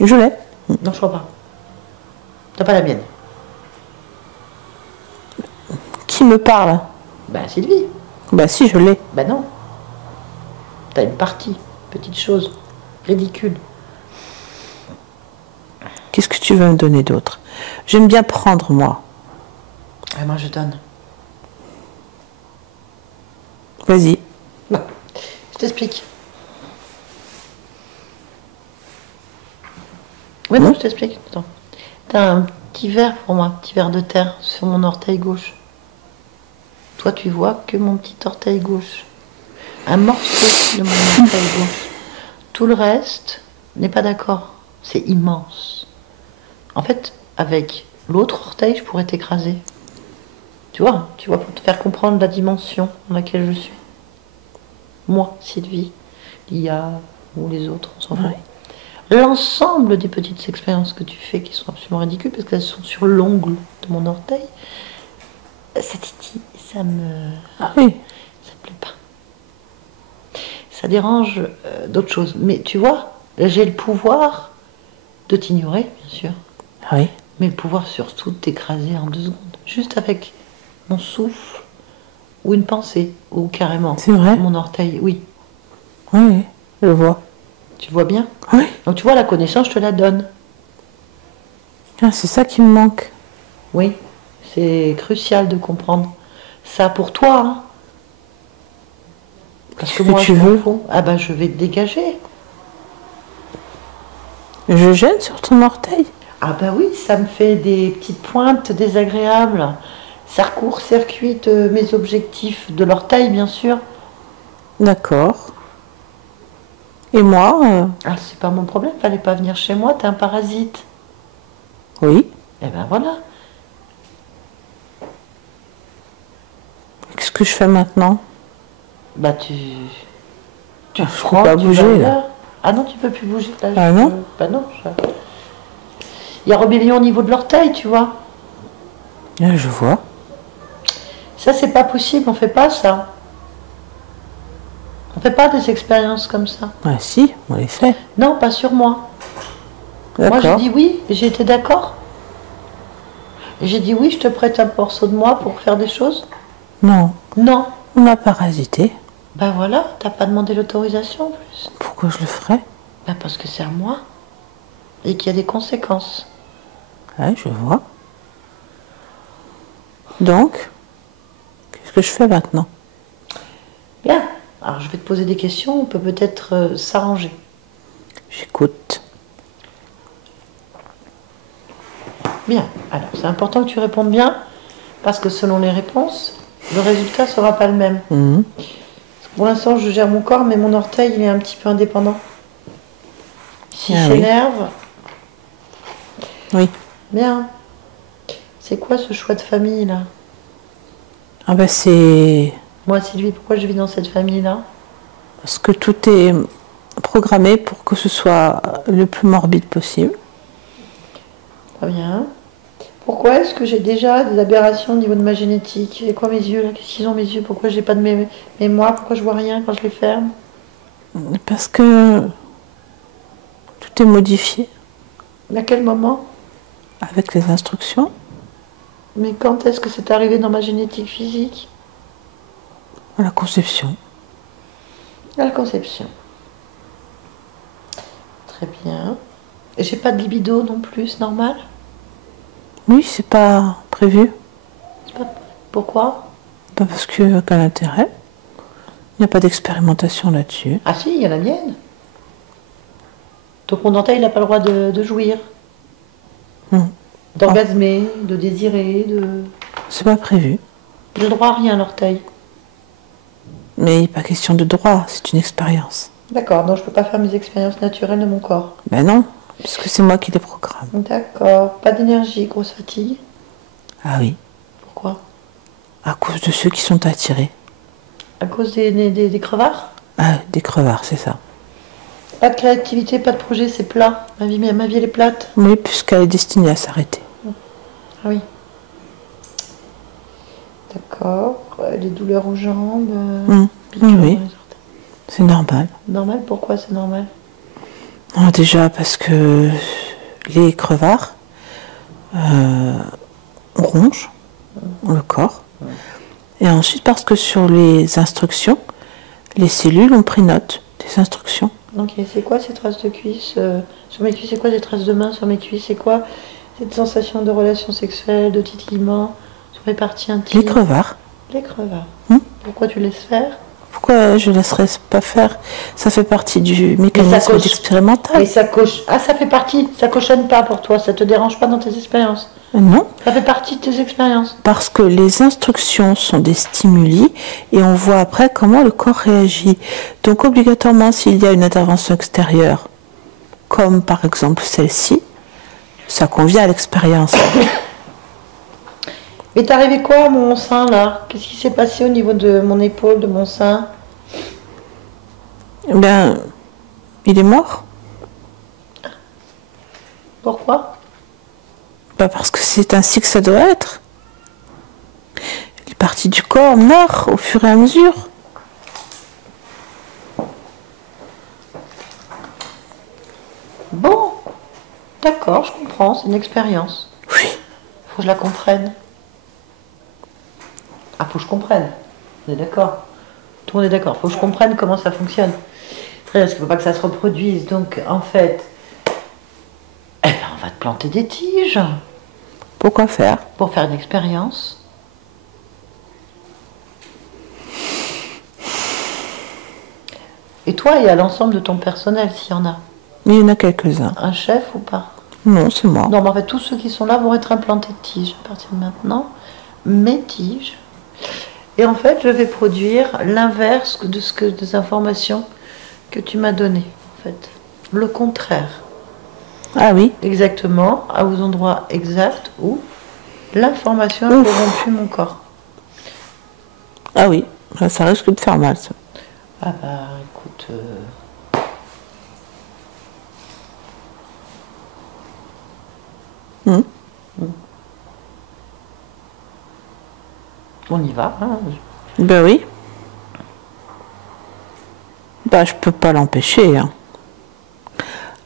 Je l'ai. Non, je crois pas. T'as pas la mienne. Qui me parle? Ben, Sylvie. Bah si, je l'ai. Ben non. T'as une partie. Petite chose. Ridicule. Qu'est-ce que tu veux me donner d'autre? J'aime bien prendre, moi. Et moi, je donne. Vas-y. Non. Je t'explique. Oui, non, je t'explique. Attends. T'as un petit verre pour moi, un petit verre de terre sur mon orteil gauche. Toi, tu vois que mon petit orteil gauche. Un morceau de mon orteil gauche. Tout le reste n'est pas d'accord. C'est immense. En fait, avec l'autre orteil, je pourrais t'écraser. Tu vois, pour te faire comprendre la dimension dans laquelle je suis. Moi, Sylvie, Lia ou les autres, on s'en fout. Ouais. L'ensemble des petites expériences que tu fais qui sont absolument ridicules parce qu'elles sont sur l'ongle de mon orteil, ça titille, ça me Oui. plaît pas. Ça dérange d'autres choses. Mais tu vois, j'ai le pouvoir de t'ignorer, bien sûr, Oui. mais le pouvoir surtout de t'écraser en 2 secondes, juste avec mon souffle ou une pensée, ou carrément C'est vrai? mon orteil, oui. Oui, je vois. Tu vois bien? Oui. Donc tu vois, la connaissance, je te la donne. Ah, c'est ça qui me manque. Oui, c'est crucial de comprendre ça pour toi. Hein. Parce que Qu'est-ce que moi, tu je m'en veux? fous. Ah ben, je vais te dégager. Je gêne sur ton orteil. Ah ben oui, ça me fait des petites pointes désagréables. Ça court-circuite mes objectifs de l'orteil, bien sûr. D'accord. Et moi, Ah, c'est pas mon problème, fallait pas venir chez moi, t'es un parasite. oui. Eh ben voilà. Qu'est-ce que je fais maintenant? Bah tu Je peux prends, pas tu bouger, vas là. ailleurs. Ah non, tu peux plus bouger là. Ah non? Bah non. Il y a rébellion au niveau de l'orteil, tu vois. Là, je vois. Ça, c'est pas possible, on fait pas ça. On fait pas des expériences comme ça. Ah si, on les fait. Non, pas sur moi. Moi, j'ai D'accord. dit oui, et j'ai été d'accord. J'ai dit oui, je te prête un morceau de moi pour faire des choses. Non, Non. on m'a parasité. Ben voilà, t'as pas demandé l'autorisation en plus. Pourquoi je le ferais? Ben parce que c'est à moi. Et qu'il y a des conséquences. Ouais, je vois. Donc, qu'est-ce que je fais maintenant? Bien. Alors je vais te poser des questions, on peut peut-être s'arranger. J'écoute. Bien. Alors c'est important que tu répondes bien, parce que selon les réponses, le résultat sera pas le même. Mhm. Pour l'instant, je gère mon corps, mais mon orteil, il est un petit peu indépendant. S'il Ah oui. s'énerve, Oui. bien. C'est quoi ce choix de famille là? Ah ben c'est Moi, Sylvie, pourquoi je vis dans cette famille-là? parce que tout est programmé pour que ce soit le plus morbide possible. Très bien. Pourquoi est-ce que j'ai déjà des aberrations au niveau de ma génétique? Et quoi mes yeux là? Qu'est-ce qu'ils ont mes yeux? Pourquoi j'ai pas de mémoire? Pourquoi je vois rien quand je les ferme? Parce que tout est modifié À quel moment? avec les instructions. Mais quand est-ce que c'est arrivé dans ma génétique physique? À la conception. À la conception. Très bien. Et j'ai pas de libido non plus, c'est normal? Oui, c'est pas prévu. C'est pas- Pourquoi? Pas parce que aucun intérêt. Il n'y a pas d'expérimentation là-dessus. Ah si, il y a la mienne. Donc mon orteil, il n'a pas le droit de jouir, Non, d'orgasmer, de désirer, de... c'est pas prévu. J'ai le droit à rien, l'orteil. Mais il n'est pas question de droit, c'est une expérience. D'accord, donc je peux pas faire mes expériences naturelles de mon corps. Ben non, parce que c'est moi qui les programme. D'accord, pas d'énergie, grosse fatigue. Ah oui, Pourquoi? à cause de ceux qui sont attirés. À cause des crevards? Ah, des crevards, c'est ça. Pas de créativité, pas de projet, c'est plat. Ma vie elle est plate. Oui, puisqu'elle est destinée à s'arrêter. Ah oui. D'accord. Les douleurs aux jambes. piqûres Oui, dans oui. les orteils. C'est normal. Normal, pourquoi c'est normal? Non, déjà parce que les crevards rongent le corps. Et ensuite parce que sur les instructions, les cellules ont pris note des instructions. Ok, c'est quoi ces traces de cuisses sur mes cuisses? C'est quoi ces traces de mains sur mes cuisses? C'est quoi cette sensation de relation sexuelle, de titillement sur les parties intimes? Les crevards. Les crevards. Hmm. Pourquoi tu laisses faire? Pourquoi je ne laisserais pas faire? Ça fait partie du mécanisme coche. expérimental. Et ça coche. Ah, ça fait partie. Ça cochonne pas pour toi. Ça te dérange pas dans tes expériences. Non, Ça fait partie de tes expériences. parce que les instructions sont des stimuli et on voit après comment le corps réagit. Donc obligatoirement, s'il y a une intervention extérieure, comme par exemple celle-ci, ça convient à l'expérience. Mais t'es arrivé quoi à mon sein là? Qu'est-ce qui s'est passé au niveau de mon épaule, de mon sein? Eh bien, il est mort. Pourquoi? Pas parce que c'est ainsi que ça doit être. Les parties du corps meurent au fur et à mesure. Bon, d'accord, je comprends, c'est une expérience. Oui. Faut que je la comprenne. Ah, faut que je comprenne. On est d'accord. Tout le monde est d'accord. Faut que je comprenne comment ça fonctionne. Très bien, parce qu'il ne faut pas que ça se reproduise. Donc, en fait, eh ben, on va te planter des tiges Pourquoi faire? pour faire une expérience. Et toi, et à l'ensemble de ton personnel, s'il y en a. Il y en a quelques-uns. Un chef ou pas? Non, c'est moi. Non, mais en fait, tous ceux qui sont là vont être implantés de tiges à partir de maintenant. Mes tiges. Et en fait, je vais produire l'inverse de des informations que tu m'as données. fait. Le contraire. Ah oui. Exactement, aux endroits exacts où l'information a corrompu mon corps. Ah oui, ça risque de faire mal, ça. Ah bah écoute... On y va. Hein. Ben oui. Bah je peux pas l'empêcher. Hein.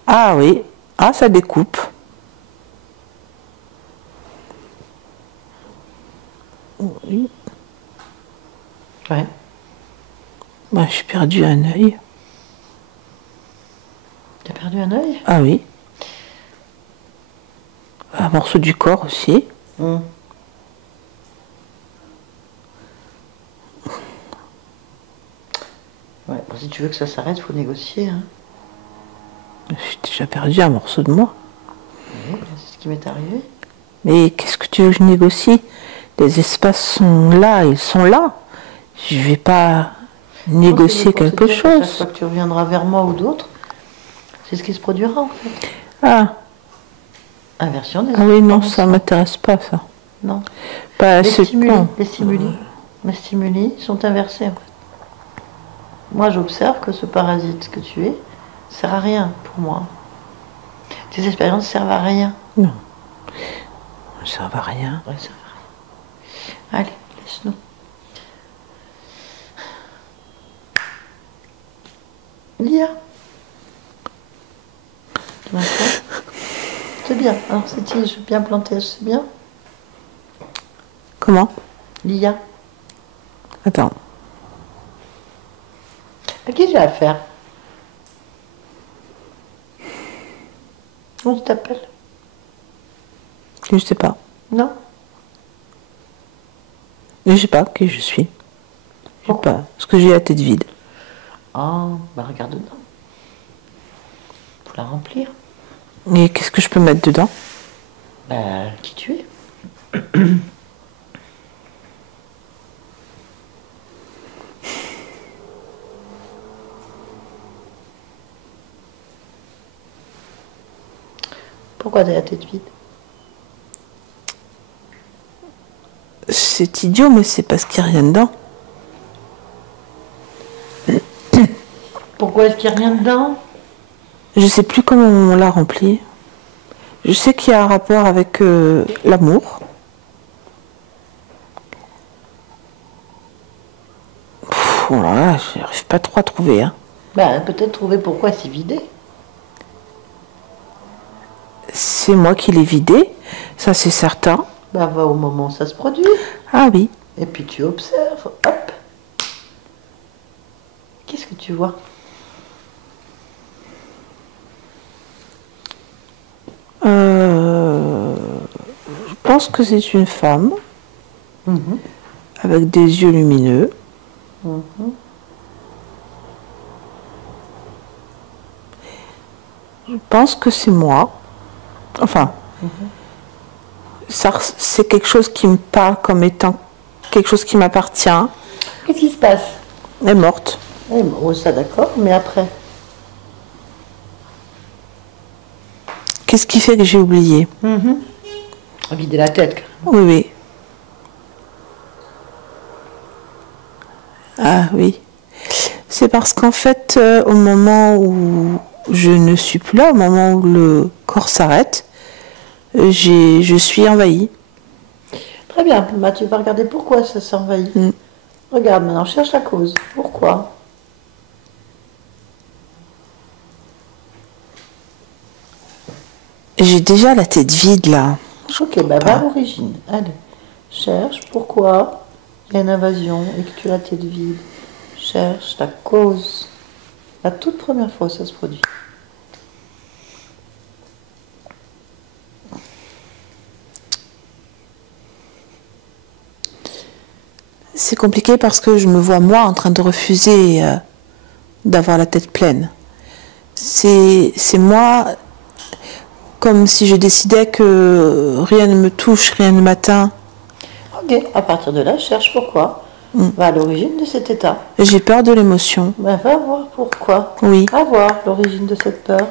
Ah oui. Ah, ça découpe. Oui. Ouais. Bah j'ai perdu un œil. T'as perdu un œil? Ah oui. Un morceau du corps aussi. Ouais, bon, si tu veux que ça s'arrête, faut négocier. Hein. J'ai déjà perdu un morceau de moi. Oui, c'est ce qui m'est arrivé. Mais qu'est-ce que tu veux que je négocie? Les espaces sont là, ils sont là. Je vais pas négocier quelque chose. Chaque fois que tu reviendras vers moi ou d'autres, c'est ce qui se produira en fait. Ah. Inversion des Ah oui, non, informations. ça m'intéresse pas, ça. Non. Pas Les assez stimuli, con. les stimuli sont inversés. En fait. Moi, j'observe que ce parasite que tu es sert à rien pour moi. Tes expériences ne servent à rien. Non. Ça ne servent à rien. Ouais, ça va rien. Allez, laisse-nous. Lia. Tu m'entends? C'est bien. Alors, ces tiges bien plantées, c'est bien. Comment? Lia. Attends. À qui j'ai affaire? Comment tu t'appelles? Je sais pas. Non? Je sais pas qui je suis. Je sais Pourquoi? pas. Parce que j'ai la tête vide. Ah, bah regarde dedans. Faut la remplir. Et qu'est-ce que je peux mettre dedans? Bah, qui tu es? Pourquoi t'as la tête vide? C'est idiot, mais c'est parce qu'il n'y a rien dedans. Pourquoi est-ce qu'il n'y a rien dedans? Je sais plus comment on l'a rempli. Je sais qu'il y a un rapport avec l'amour. Oh là là, j'arrive pas trop à trouver. Hein. Bah, peut-être trouver pourquoi c'est vidé. C'est moi qui l'ai vidé, ça c'est certain. Bah, va au moment où ça se produit. Ah oui. Et puis tu observes. Hop. Qu'est-ce que tu vois? Je pense que c'est une femme avec des yeux lumineux. Je pense que c'est moi. Enfin, ça, c'est quelque chose qui me parle comme étant quelque chose qui m'appartient. Qu'est-ce qui se passe? Elle est morte. Eh, bon, ça d'accord, mais après? Qu'est-ce qui fait que j'ai oublié? Vider la tête. Oui, oui. Ah oui. C'est parce qu'en fait, au moment où je ne suis plus là, au moment où le corps s'arrête, je suis envahie. Très bien. Bah, tu vas regarder pourquoi ça s'envahit. Regarde maintenant, cherche la cause. Pourquoi? J'ai déjà la tête vide là. Ok, bah va à l'origine. Allez, cherche pourquoi il y a une invasion et que tu as la tête vide. Cherche la cause. La toute première fois ça se produit. C'est compliqué parce que je me vois moi en train de refuser d'avoir la tête pleine. C'est moi comme si je décidais que rien ne me touche, rien ne m'atteint. Ok, à partir de là, cherche pourquoi. Va à l'origine de cet état. J'ai peur de l'émotion. Ben, va voir pourquoi. Oui. Va voir l'origine de cette peur.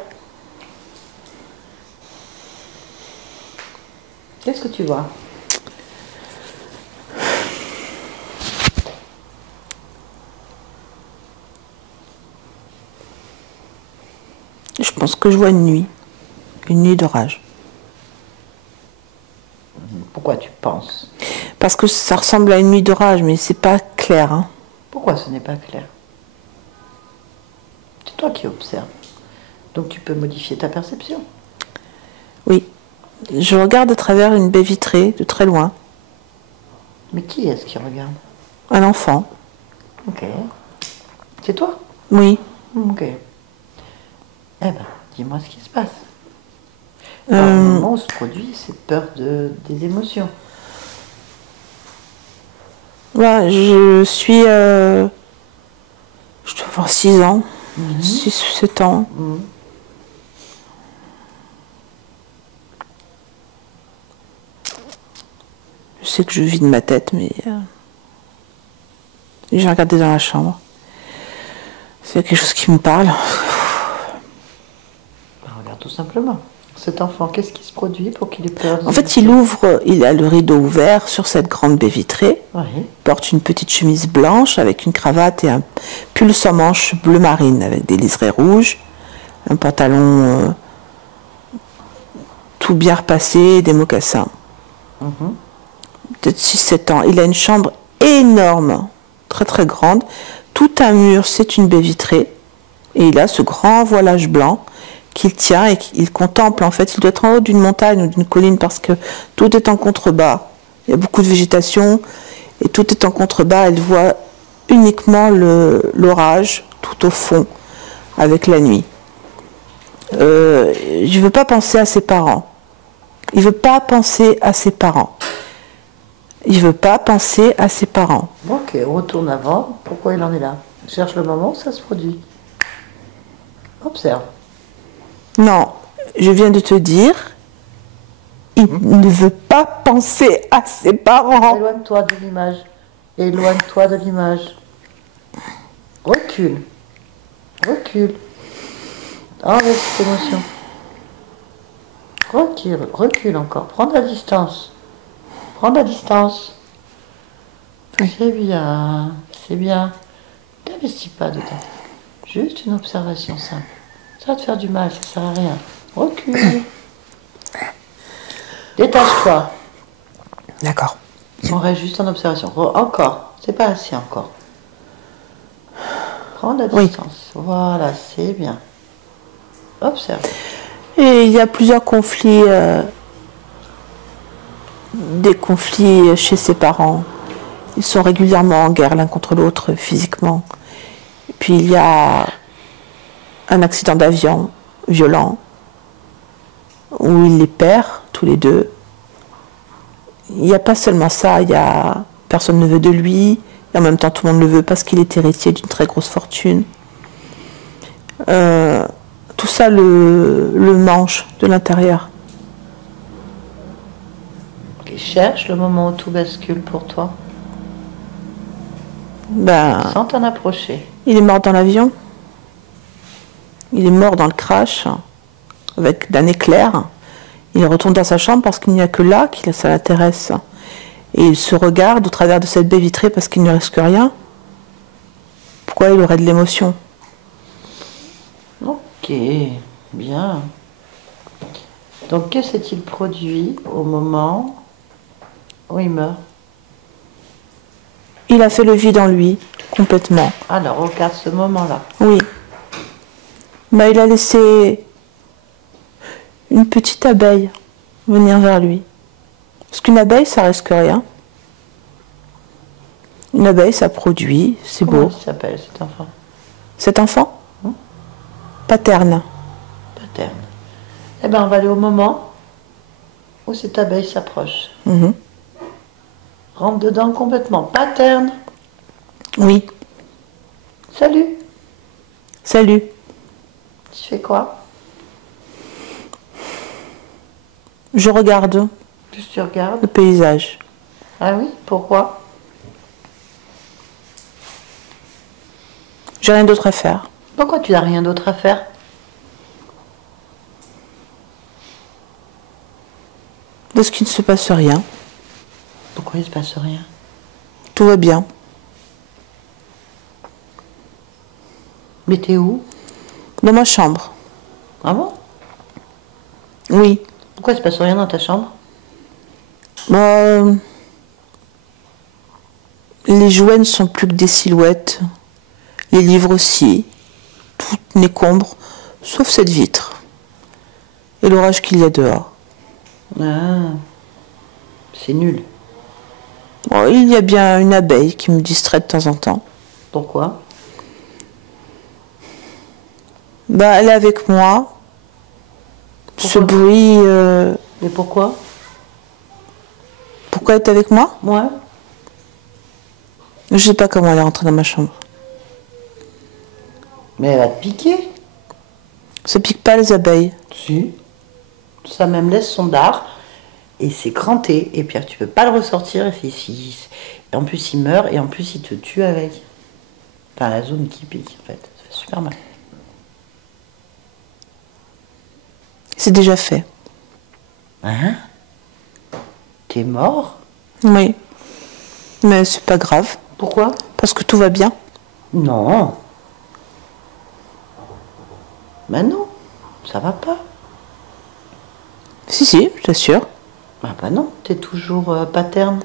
Qu'est-ce que tu vois? Je pense que je vois une nuit d'orage. Pourquoi tu penses? Parce que ça ressemble à une nuit d'orage, mais c'est pas clair. Hein. Pourquoi ce n'est pas clair? C'est toi qui observes. Donc tu peux modifier ta perception. Oui. Je regarde à travers une baie vitrée de très loin. Mais qui est-ce qui regarde? Un enfant. Ok. C'est toi? Oui. Ok. Eh ben, dis-moi ce qui se passe. À un moment où se produit cette peur des émotions. Ouais, je suis... je dois avoir 6 ans. 6 ou 7 ans. Je sais que je vide ma tête, mais... j'ai regardé dans la chambre. C'est quelque chose qui me parle. Regarde tout simplement. Cet enfant, qu'est-ce qui se produit pour qu'il ait peur des En fait, émotions? il a le rideau ouvert sur cette grande baie vitrée. Oui. Il porte une petite chemise blanche avec une cravate et un pull sans manches bleu marine avec des liserés rouges. Un pantalon tout bien repassé, des mocassins. Peut-être 6-7 ans. Il a une chambre énorme, très très grande. Tout un mur, c'est une baie vitrée. Et il a ce grand voilage blanc qu'il tient et qu'il contemple. En fait, il doit être en haut d'une montagne ou d'une colline parce que tout est en contrebas. Il y a beaucoup de végétation et tout est en contrebas. Elle voit uniquement l'orage tout au fond avec la nuit. Je ne veux pas penser à ses parents. Il ne veut pas penser à ses parents. Il ne veut pas penser à ses parents. Ok, on retourne avant. Pourquoi il en est là? Cherche le moment où ça se produit. Observe. Non, je viens de te dire, il ne veut pas penser à ses parents. Éloigne-toi de l'image. Éloigne-toi de l'image. Recule. Recule. Enlève cette émotion. Recule, recule encore. Prends de la distance. Prends de la distance. C'est bien. C'est bien. T'investis pas dedans. Juste une observation simple. Ça va te faire du mal, ça sert à rien. Recule. Détache-toi. D'accord. On reste juste en observation. Encore. C'est pas assez encore. Prends de la distance. Voilà, c'est bien. Observe. Et il y a plusieurs conflits, des conflits chez ses parents. Ils sont régulièrement en guerre l'un contre l'autre physiquement. Et puis il y a un accident d'avion violent où il les perd tous les deux. Il n'y a pas seulement ça, personne ne veut de lui, et en même temps tout le monde le veut parce qu'il est héritier d'une très grosse fortune. Tout ça le mange de l'intérieur. Ok, cherche le moment où tout bascule pour toi. Sans t'en approcher. Il est mort dans l'avion. Il est mort dans le crash, avec d'un éclair. Il retourne dans sa chambre parce qu'il n'y a que là que ça l'intéresse. Et il se regarde au travers de cette baie vitrée parce qu'il ne risque rien. Pourquoi il aurait de l'émotion? Ok, bien. Donc, que s'est-il produit au moment où il meurt? Il a fait le vide en lui, complètement. Alors, regarde ce moment-là. Oui. Mais il a laissé une petite abeille venir vers lui. Parce qu'une abeille, ça risque rien. Une abeille, ça produit, c'est beau. Comment il s'appelle cet enfant? Cet enfant? Paterne. Paterne. Eh bien, on va aller au moment où cette abeille s'approche. Rentre dedans complètement. Paterne. Oui. Salut. Salut. Tu fais quoi? Je regarde Qu'est-ce que tu regardes? le paysage. Ah oui, pourquoi? J'ai rien d'autre à faire. Pourquoi tu n'as rien d'autre à faire? Parce qu'il ne se passe rien. Pourquoi il ne se passe rien? Tout va bien. Mais t'es où? Dans ma chambre. Ah bon? Oui. Pourquoi il ne se passe rien dans ta chambre? Bah, les jouets ne sont plus que des silhouettes. Les livres aussi. Tout n'écombre, sauf cette vitre. Et l'orage qu'il y a dehors. Ah, c'est nul. Bon, il y a bien une abeille qui me distrait de temps en temps. Pourquoi? Bah, elle est avec moi. Ce Pourquoi? bruit... Mais pourquoi? Pourquoi elle est avec moi? Moi? Je sais pas comment elle est rentrée dans ma chambre. Mais elle va te piquer. Ça pique pas les abeilles. Si. Ça même laisse son dard et c'est cranté. Et puis tu peux pas le ressortir. Et en plus il meurt et en plus il te tue avec. Enfin la zone qui pique en fait. Ça fait super mal. C'est déjà fait. Hein? T'es mort? Oui. Mais c'est pas grave. Pourquoi? Parce que tout va bien. Non. Ben non, ça va pas. Si, je t'assure. Ah bah non, t'es toujours paterne.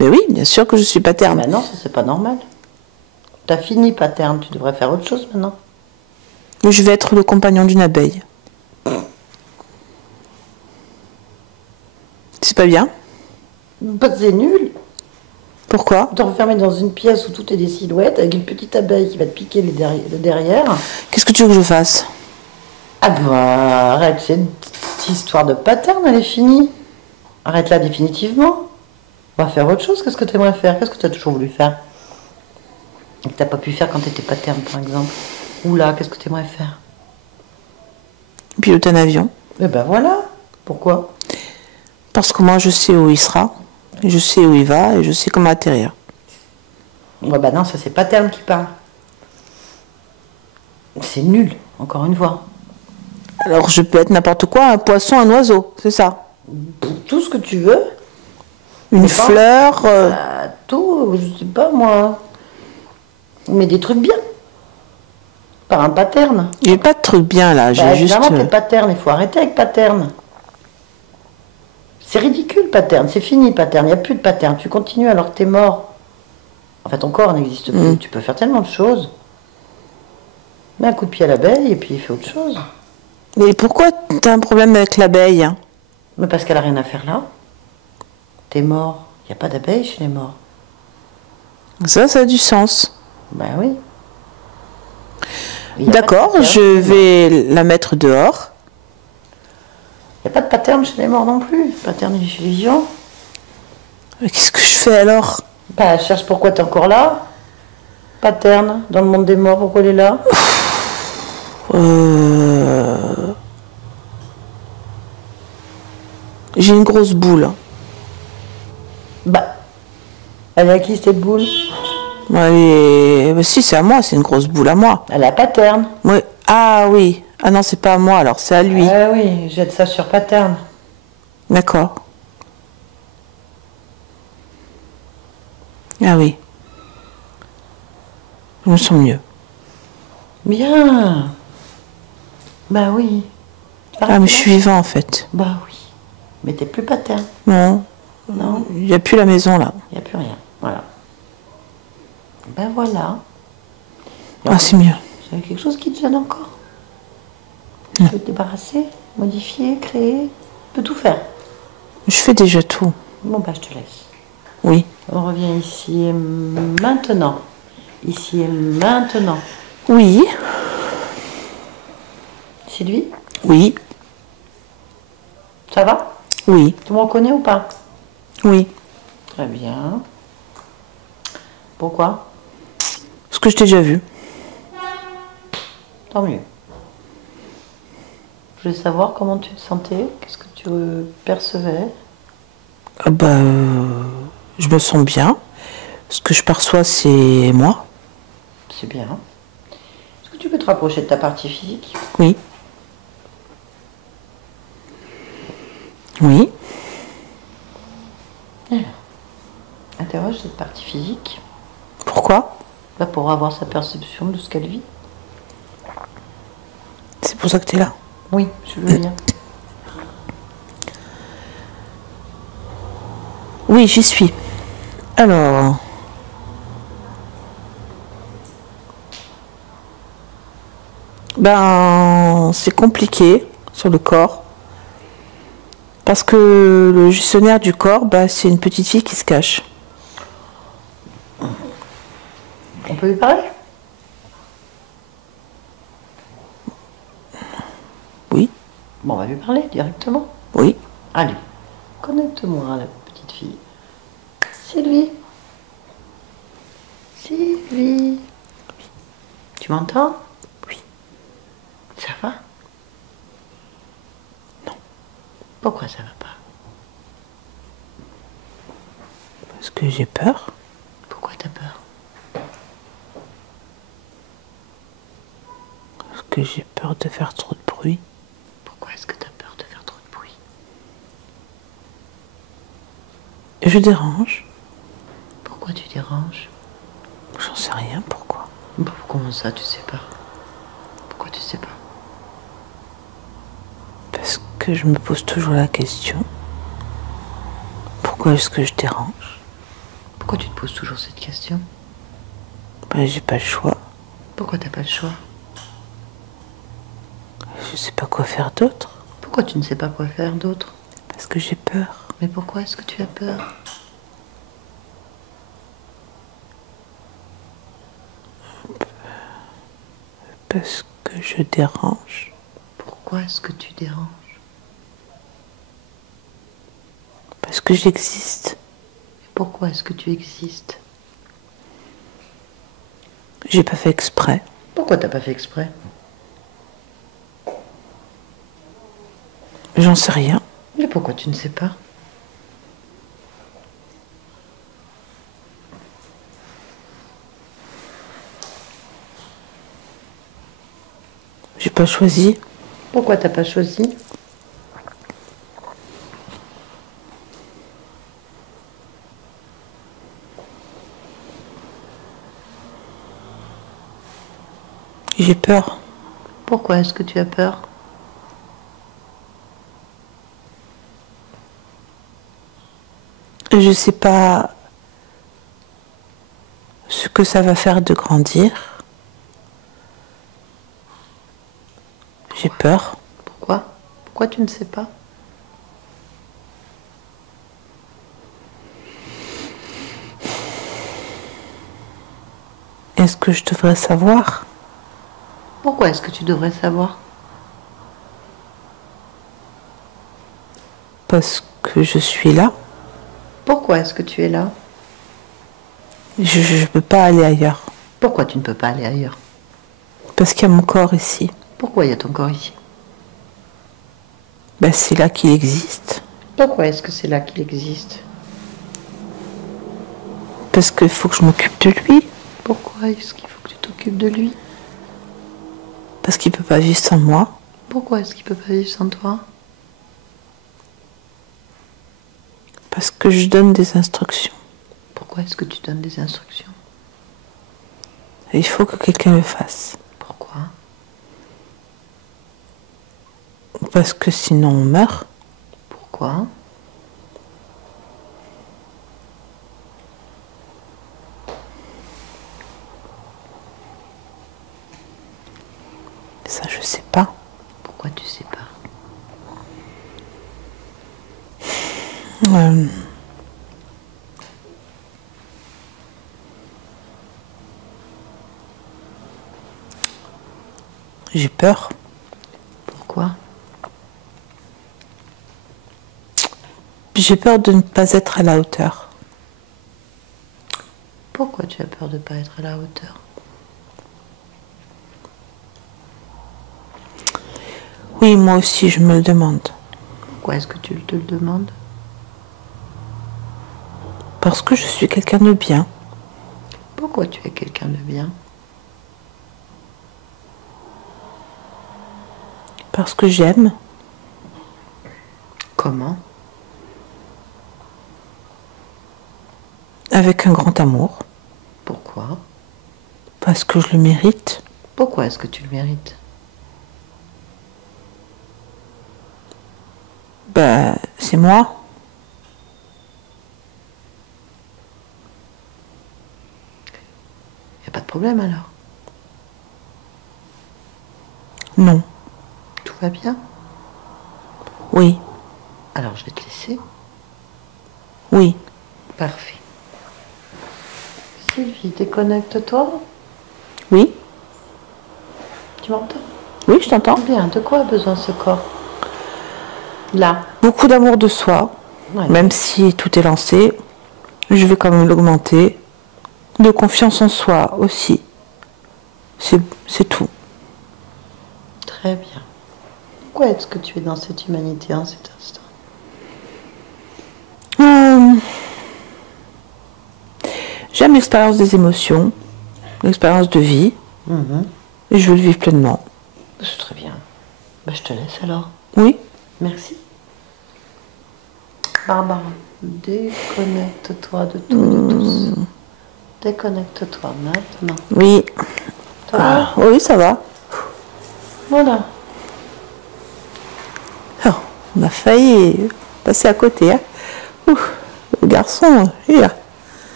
Mais oui, bien sûr que je suis pas terne. Bah non, ça c'est pas normal. T'as fini paterne, tu devrais faire autre chose maintenant. Mais je vais être le compagnon d'une abeille. C'est pas bien? Bah c'est nul. Pourquoi? T'enfermer dans une pièce où tout est des silhouettes avec une petite abeille qui va te piquer le derrière. Qu'est-ce que tu veux que je fasse? Ah bah arrête, cette histoire de paterne, elle est finie. Arrête là définitivement. On va faire autre chose. Qu'est-ce que tu aimerais faire? Qu'est-ce que tu as toujours voulu faire et que tu n'as pas pu faire quand tu étais paterne, par exemple? Ou là, qu'est-ce que tu aimerais faire? Piloter un avion. Eh ben voilà. Pourquoi? Parce que moi, je sais où il sera, je sais où il va, et je sais comment atterrir. Ouais, bah non, ça c'est paterne qui parle. C'est nul, encore une fois. Alors, je peux être n'importe quoi, un poisson, un oiseau, c'est ça? Tout ce que tu veux. Une Mais fleur... tout, je sais pas moi. Mais des trucs bien. Pas un paterne. J'ai pas de truc bien, là, j'ai Bah, juste... évidemment, t'es paterne, il faut arrêter avec paterne. C'est ridicule, paterne, c'est fini, paterne, il n'y a plus de paterne. Tu continues alors que t'es mort. En fait, ton corps n'existe plus. Tu peux faire tellement de choses. Mets un coup de pied à l'abeille et puis il fait autre chose. Mais pourquoi t'as un problème avec l'abeille? Mais parce qu'elle a rien à faire là. T'es mort. Il n'y a pas d'abeille chez les morts. Ça a du sens. Ben oui. Il y a D'accord, pas de je vais la mettre dehors. Il n'y a pas de paterne chez les morts non plus. Paterne chez les vivants. Mais qu'est-ce que je fais alors? Bah, cherche pourquoi t'es encore là. Paterne, dans le monde des morts, pourquoi elle est là? J'ai une grosse boule. Bah, elle est à qui cette boule? Bah, si, c'est à moi, c'est une grosse boule à moi. Elle est à paterne. Oui. Ah oui. Ah non, c'est pas à moi alors, c'est à lui. Ah oui, jette ça sur paterne. D'accord. Ah oui. Je me sens mieux. Bien. Bah oui. Ah, mais je suis vivant en fait. Bah oui. Mais t'es plus paterne. Non. Non, Il n'y a plus la maison là. il n'y a plus rien. Voilà. Ben voilà. Ah, c'est mieux. Vous avez quelque chose qui te gêne encore? Tu veux te débarrasser, modifier, créer? Tu peux tout faire. Je fais déjà tout. Bon bah je te laisse. Oui. On revient ici et maintenant. Ici et maintenant. Oui. C'est lui? Oui. Ça va? Oui. Tu me reconnais ou pas? Oui. Très bien. Pourquoi? Parce que je t'ai déjà vu. Tant mieux. Je voulais savoir comment tu te sentais, qu'est-ce que tu percevais. Ah bah, je me sens bien. Ce que je perçois, c'est moi. C'est bien. Tu peux te rapprocher de ta partie physique. Oui. Oui. Alors, interroge cette partie physique. Pourquoi? Bah, pour avoir sa perception de ce qu'elle vit. C'est pour ça que tu es là. Oui, je veux bien. Oui, j'y suis. Alors... Ben, c'est compliqué sur le corps. Parce que le gestionnaire du corps, ben, c'est une petite fille qui se cache. On peut lui parler? Oui, Bon, on va lui parler directement. oui. Allez, connecte-moi à la petite fille. Sylvie. Sylvie. Tu m'entends? Oui. Ça va? Non. Pourquoi ça va pas? Parce que j'ai peur. Pourquoi t'as peur? Parce que j'ai peur de faire trop de bruit. Pourquoi est-ce que t'as peur de faire trop de bruit? Je dérange. Pourquoi tu déranges? J'en sais rien pourquoi. Bah, comment ça, tu sais pas? Pourquoi tu sais pas? Parce que je me pose toujours la question. Pourquoi est-ce que je dérange? Pourquoi tu te poses toujours cette question? Ben, j'ai pas le choix. Pourquoi t'as pas le choix? Je sais pas quoi faire d'autre. Pourquoi tu ne sais pas quoi faire d'autre? Parce que j'ai peur. Mais pourquoi est-ce que tu as peur? Parce que je dérange. Pourquoi est-ce que tu déranges? Parce que j'existe. Et pourquoi est-ce que tu existes? J'ai pas fait exprès. Pourquoi t'as pas fait exprès? J'en sais rien. Mais pourquoi tu ne sais pas? J'ai pas choisi. Pourquoi t'as pas choisi? J'ai peur. Pourquoi est-ce que tu as peur? Je sais pas ce que ça va faire de grandir. J'ai peur. Pourquoi? Pourquoi tu ne sais pas? Est-ce que je devrais savoir? Pourquoi est-ce que tu devrais savoir? Parce que je suis là. Pourquoi est-ce que tu es là? Je ne peux pas aller ailleurs. Pourquoi tu ne peux pas aller ailleurs? Parce qu'il y a mon corps ici. Pourquoi il y a ton corps ici? Ben, c'est là qu'il existe. Pourquoi est-ce que c'est là qu'il existe? Parce qu'il faut que je m'occupe de lui. Pourquoi est-ce qu'il faut que tu t'occupes de lui? Parce qu'il ne peut pas vivre sans moi. Pourquoi est-ce qu'il peut pas vivre sans toi? Parce que je donne des instructions. Pourquoi est-ce que tu donnes des instructions? Et il faut que quelqu'un le fasse. Pourquoi? Parce que sinon on meurt. Pourquoi? Ça, je sais pas. Pourquoi tu sais pas? J'ai peur. Pourquoi? J'ai peur de ne pas être à la hauteur. Pourquoi tu as peur de ne pas être à la hauteur? Oui, moi aussi, je me le demande. Pourquoi est-ce que tu te le demandes? Parce que je suis quelqu'un de bien. Pourquoi tu es quelqu'un de bien? Parce que j'aime. Comment? Avec un grand amour. Pourquoi? Parce que je le mérite. Pourquoi est-ce que tu le mérites? Ben, c'est moi. Y a pas de problème alors? Non. Tout va bien? Oui. Alors je vais te laisser. Oui. Parfait. Sylvie, déconnecte-toi. Oui. Tu m'entends? Oui, je t'entends. Bien, de quoi a besoin ce corps? Là. Beaucoup d'amour de soi. Ouais. Même si tout est lancé, je vais quand même l'augmenter. De confiance en soi aussi. C'est tout. Très bien. Pourquoi est-ce que tu es dans cette humanité en cet instant? J'aime l'expérience des émotions, l'expérience de vie, et je veux le vivre pleinement. C'est très bien. Ben, je te laisse alors. Oui. Merci. Barbara, déconnecte-toi de tout et de tous. Déconnecte-toi maintenant. Oui. Ça va? Oui, ça va. Voilà. Oh, on a failli passer à côté. Hein. Ouf, le garçon,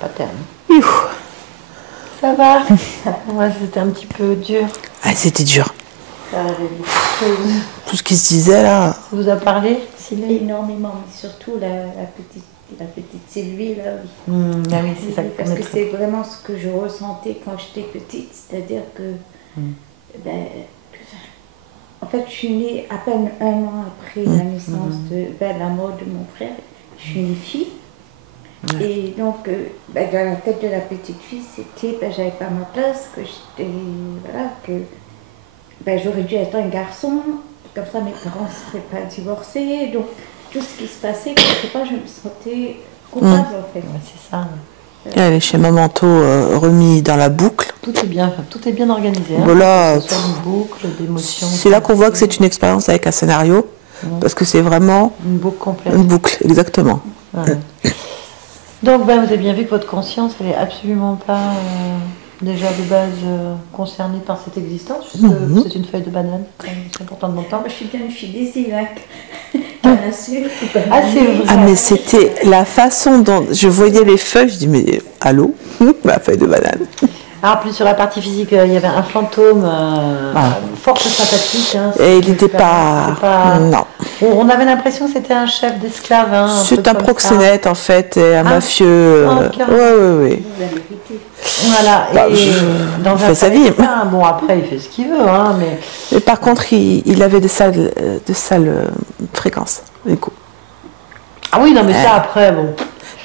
Pas terme. Ouf. Ça va? Ouais, c'était un petit peu dur. Ah, c'était dur. Ça avait beaucoup de choses. Tout ce qui se disait là. Vous a parlé, Sylvie? Énormément, mais surtout la petite Sylvie, là, oui. Ah oui, c'est ça que Parce que c'est vraiment ce que je ressentais quand j'étais petite, c'est-à-dire que, ben, en fait, je suis née à peine un an après la naissance de la mort de mon frère. Je suis une fille. Et donc, ben, dans la tête de la petite fille, c'était, ben, j'avais pas ma place, que j'étais, voilà, que ben, j'aurais dû être un garçon, comme ça mes parents ne seraient pas divorcés. Donc, tout ce qui se passait, quelque part, je me sentais coupable, en fait. Ouais, c'est ça. Et les schémas mentaux remis dans la boucle. Tout est bien organisé. Hein, Voilà. que ce soit une boucle d'émotions. C'est là qu'on voit que c'est une expérience avec un scénario, parce que c'est vraiment une boucle complète. une boucle, exactement. Ouais. Donc, ben, vous avez bien vu que votre conscience, elle n'est absolument pas déjà de base concernée par cette existence. C'est une feuille de banane, quand même, c'est important de m'entendre. Moi, je suis bien une fille des îles, bien sûr. Ah, c'est vrai. Ah, mais c'était la façon dont je voyais les feuilles, je dis mais allô, ma feuille de banane. Alors, plus sur la partie physique, il y avait un fantôme fort sympathique. Hein, et il n'était pas... Non. On avait l'impression que c'était un chef d'esclave. Hein, c'est un proxénète en fait, et un mafieux. Oui. Voilà. Bah, dans il fait sa vie. Bon, après, il fait ce qu'il veut. Hein, mais par contre, il avait de sales fréquences, du coup. Ah oui, non, mais ça, après, bon...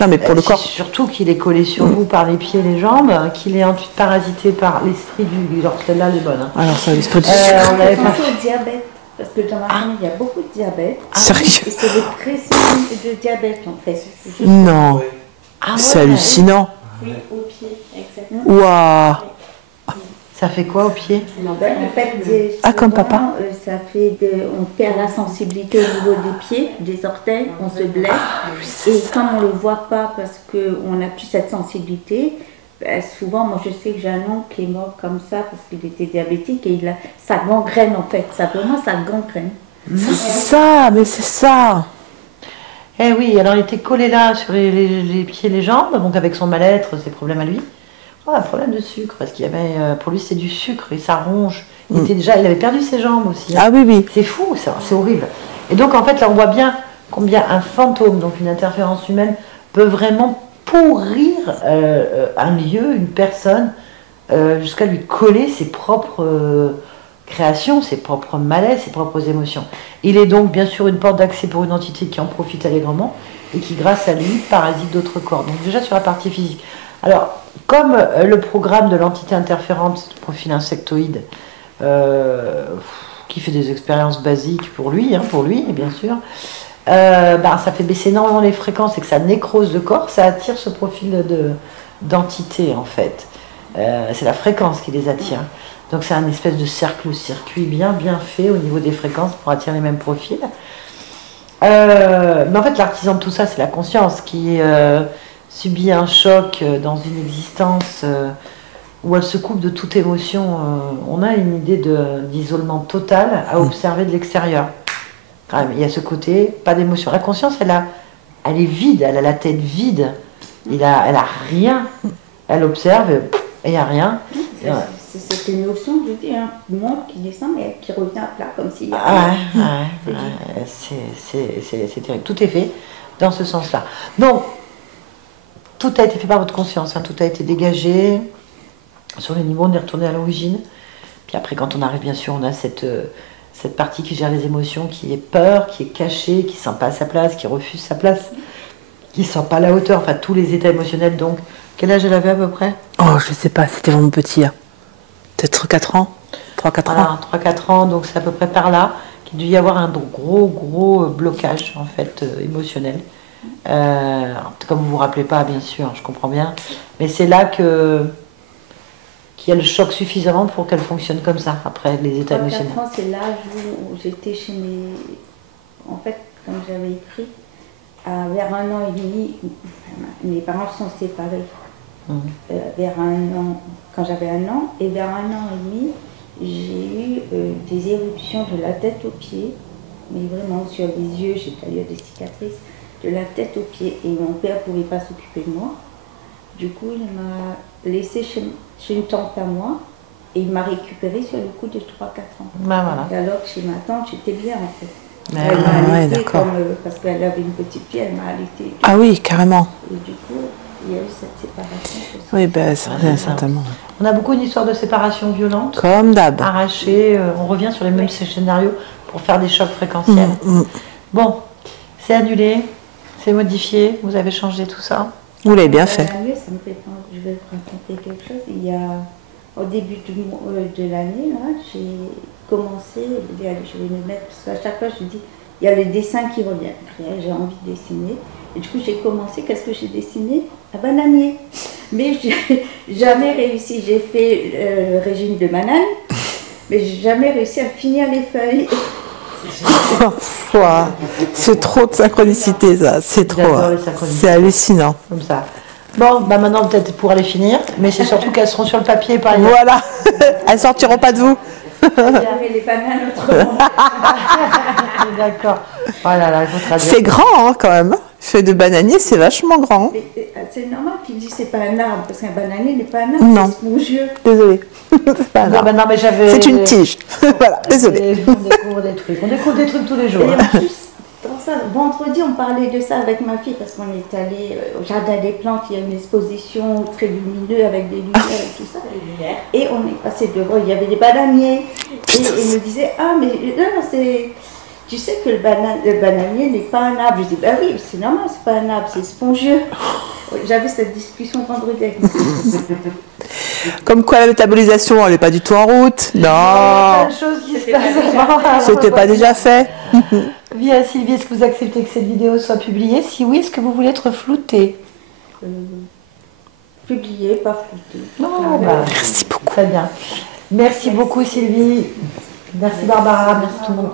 Non, mais pour le corps. Surtout qu'il est collé sur vous par les pieds et les jambes, qu'il est ensuite parasité par l'esprit du... Genre, celle-là, elle est bonne. Hein. Alors, ça, l'esprit du sucre. On avait beaucoup de diabète, parce que dans ma famille, il y a beaucoup de diabète. Sérieux? Et c'est des pressions de diabète, en fait. Non. C'est hallucinant. Oui, au pied, exactement. Waouh. Ça fait quoi au pied? En fait, souvent, comme papa. Ça fait on perd la sensibilité au niveau des pieds, des orteils, on se blesse. Et comme on ne le voit pas parce qu'on n'a plus cette sensibilité, ben, souvent, moi je sais que j'ai un oncle qui est mort comme ça parce qu'il était diabétique et ça gangrène en fait, simplement ça gangrène. C'est ça, mais c'est ça. Eh oui, alors il était collé là sur les pieds et les jambes, donc avec son mal-être, ses problèmes à lui. Un problème de sucre, parce qu'il y avait, pour lui c'est du sucre et ça ronge. Il avait perdu ses jambes aussi. Hein. Ah oui. C'est fou, c'est horrible. Et donc en fait là on voit bien combien un fantôme, donc une interférence humaine, peut vraiment pourrir un lieu, une personne, jusqu'à lui coller ses propres créations, ses propres malaises, ses propres émotions. Il est donc bien sûr une porte d'accès pour une entité qui en profite allègrement et qui grâce à lui parasite d'autres corps. Donc déjà sur la partie physique. Alors, comme le programme de l'entité interférente de profil insectoïde, qui fait des expériences basiques pour lui, bien sûr, ça fait baisser énormément les fréquences et que ça nécrose le corps, ça attire ce profil d'entité en fait. C'est la fréquence qui les attire. Donc c'est un espèce de cercle-circuit bien fait au niveau des fréquences pour attirer les mêmes profils. Mais en fait, l'artisan de tout ça, c'est la conscience qui subit un choc dans une existence où elle se coupe de toute émotion. On a une idée d'isolement total à observer de l'extérieur. Quand même, il y a ce côté, pas d'émotion. La conscience, elle est vide, elle a la tête vide. Elle a rien. Elle observe et il n'y a rien. C'est cette émotion, je dis, qui monte, qui descend, mais qui revient à plat, comme s'il y a c'est terrible. Tout est fait dans ce sens-là. Donc, tout a été fait par votre conscience, tout a été dégagé. Sur le niveau, on est retourné à l'origine. Puis après, quand on arrive, bien sûr, on a cette partie qui gère les émotions, qui est peur, qui est cachée, qui ne sent pas sa place, qui refuse sa place, qui ne sent pas la hauteur, enfin tous les états émotionnels. Donc, quel âge elle avait à peu près? Oh, je sais pas, c'était vraiment petit. Hein. Peut-être 4 ans. 3-4 ans. 3-4 ans, donc c'est à peu près par là qu'il doit y avoir un gros blocage, en fait, émotionnel. Comme vous ne vous rappelez pas, bien sûr, je comprends bien. Mais c'est là qu'il y a le choc suffisamment pour qu'elle fonctionne comme ça, après les états émotionnels. 4 ans, c'est l'âge où j'étais chez mes... En fait, comme j'avais écrit, vers 1 an et demi, mes parents sont séparés. Vers 1 an, quand j'avais 1 an, et vers 1 an et demi, j'ai eu des éruptions de la tête aux pieds, mais vraiment sur les yeux, j'ai pas eu des cicatrices, de la tête aux pieds, et mon père ne pouvait pas s'occuper de moi. Du coup, il m'a laissé chez une tante à moi, et il m'a récupéré sur le coup de 3-4 ans. Voilà. Et alors que chez ma tante, j'étais bien en fait. Elle m'a allaitée parce qu'elle avait une petite fille, elle m'a allaitée. Ah oui, carrément. Et du coup, il y a eu cette séparation. Oui, ben, certainement. On a beaucoup d'histoires de séparation violente. Comme d'hab. Arrachées, on revient sur les mêmes scénarios pour faire des chocs fréquentiels. Bon, c'est annulé, c'est modifié, vous avez changé tout ça. Vous l'avez bien fait. Ça me fait penser, je vais vous raconter quelque chose. Il y a, au début de l'année, là, j'ai commencé, je vais me mettre, parce qu'à chaque fois je dis, il y a le dessin qui revient. J'ai envie de dessiner. Et du coup, j'ai commencé, qu'est-ce que j'ai dessiné? Un bananier. Mais j'ai jamais réussi. J'ai fait le régime de banane, mais j'ai jamais réussi à finir les feuilles. C'est trop de synchronicité, ça. C'est trop. C'est hallucinant. Comme ça. Bon, bah maintenant peut-être pour aller finir, mais c'est surtout qu'elles seront sur le papier par exemple. Voilà. Elles sortiront pas de vous. J'avais les bananes autrement. D'accord. Voilà, là, il faut traduire. C'est grand hein, quand même. Feuille de bananier, c'est vachement grand. C'est normal qu'il dise c'est pas un arbre, parce qu'un bananier n'est pas un arbre, non. c'est spongieux. Désolée. C'est pas un arbre. Non, mais j'avais... C'est une tige. Voilà, désolée. On découvre des trucs tous les jours. Et en plus, dans ça, vendredi, on parlait de ça avec ma fille, parce qu'on est allé au jardin des plantes, il y a une exposition très lumineuse avec des lumières et tout ça. Et on est passé devant, il y avait des bananiers. Et il me disait, ah mais là, c'est... Tu sais que le bananier n'est pas un arbre. Je dis, bah oui, c'est normal, c'est pas un arbre, c'est spongieux. J'avais cette discussion vendredi avec moi. Comme quoi la métabolisation, elle n'est pas du tout en route. Non. C'était pas déjà fait. Via Sylvie, est-ce que vous acceptez que cette vidéo soit publiée? Si oui, est-ce que vous voulez être floutée? Publiée, pas floutée. Non, bah, merci beaucoup. Très bien. Merci beaucoup Sylvie. Merci Barbara, merci tout le monde.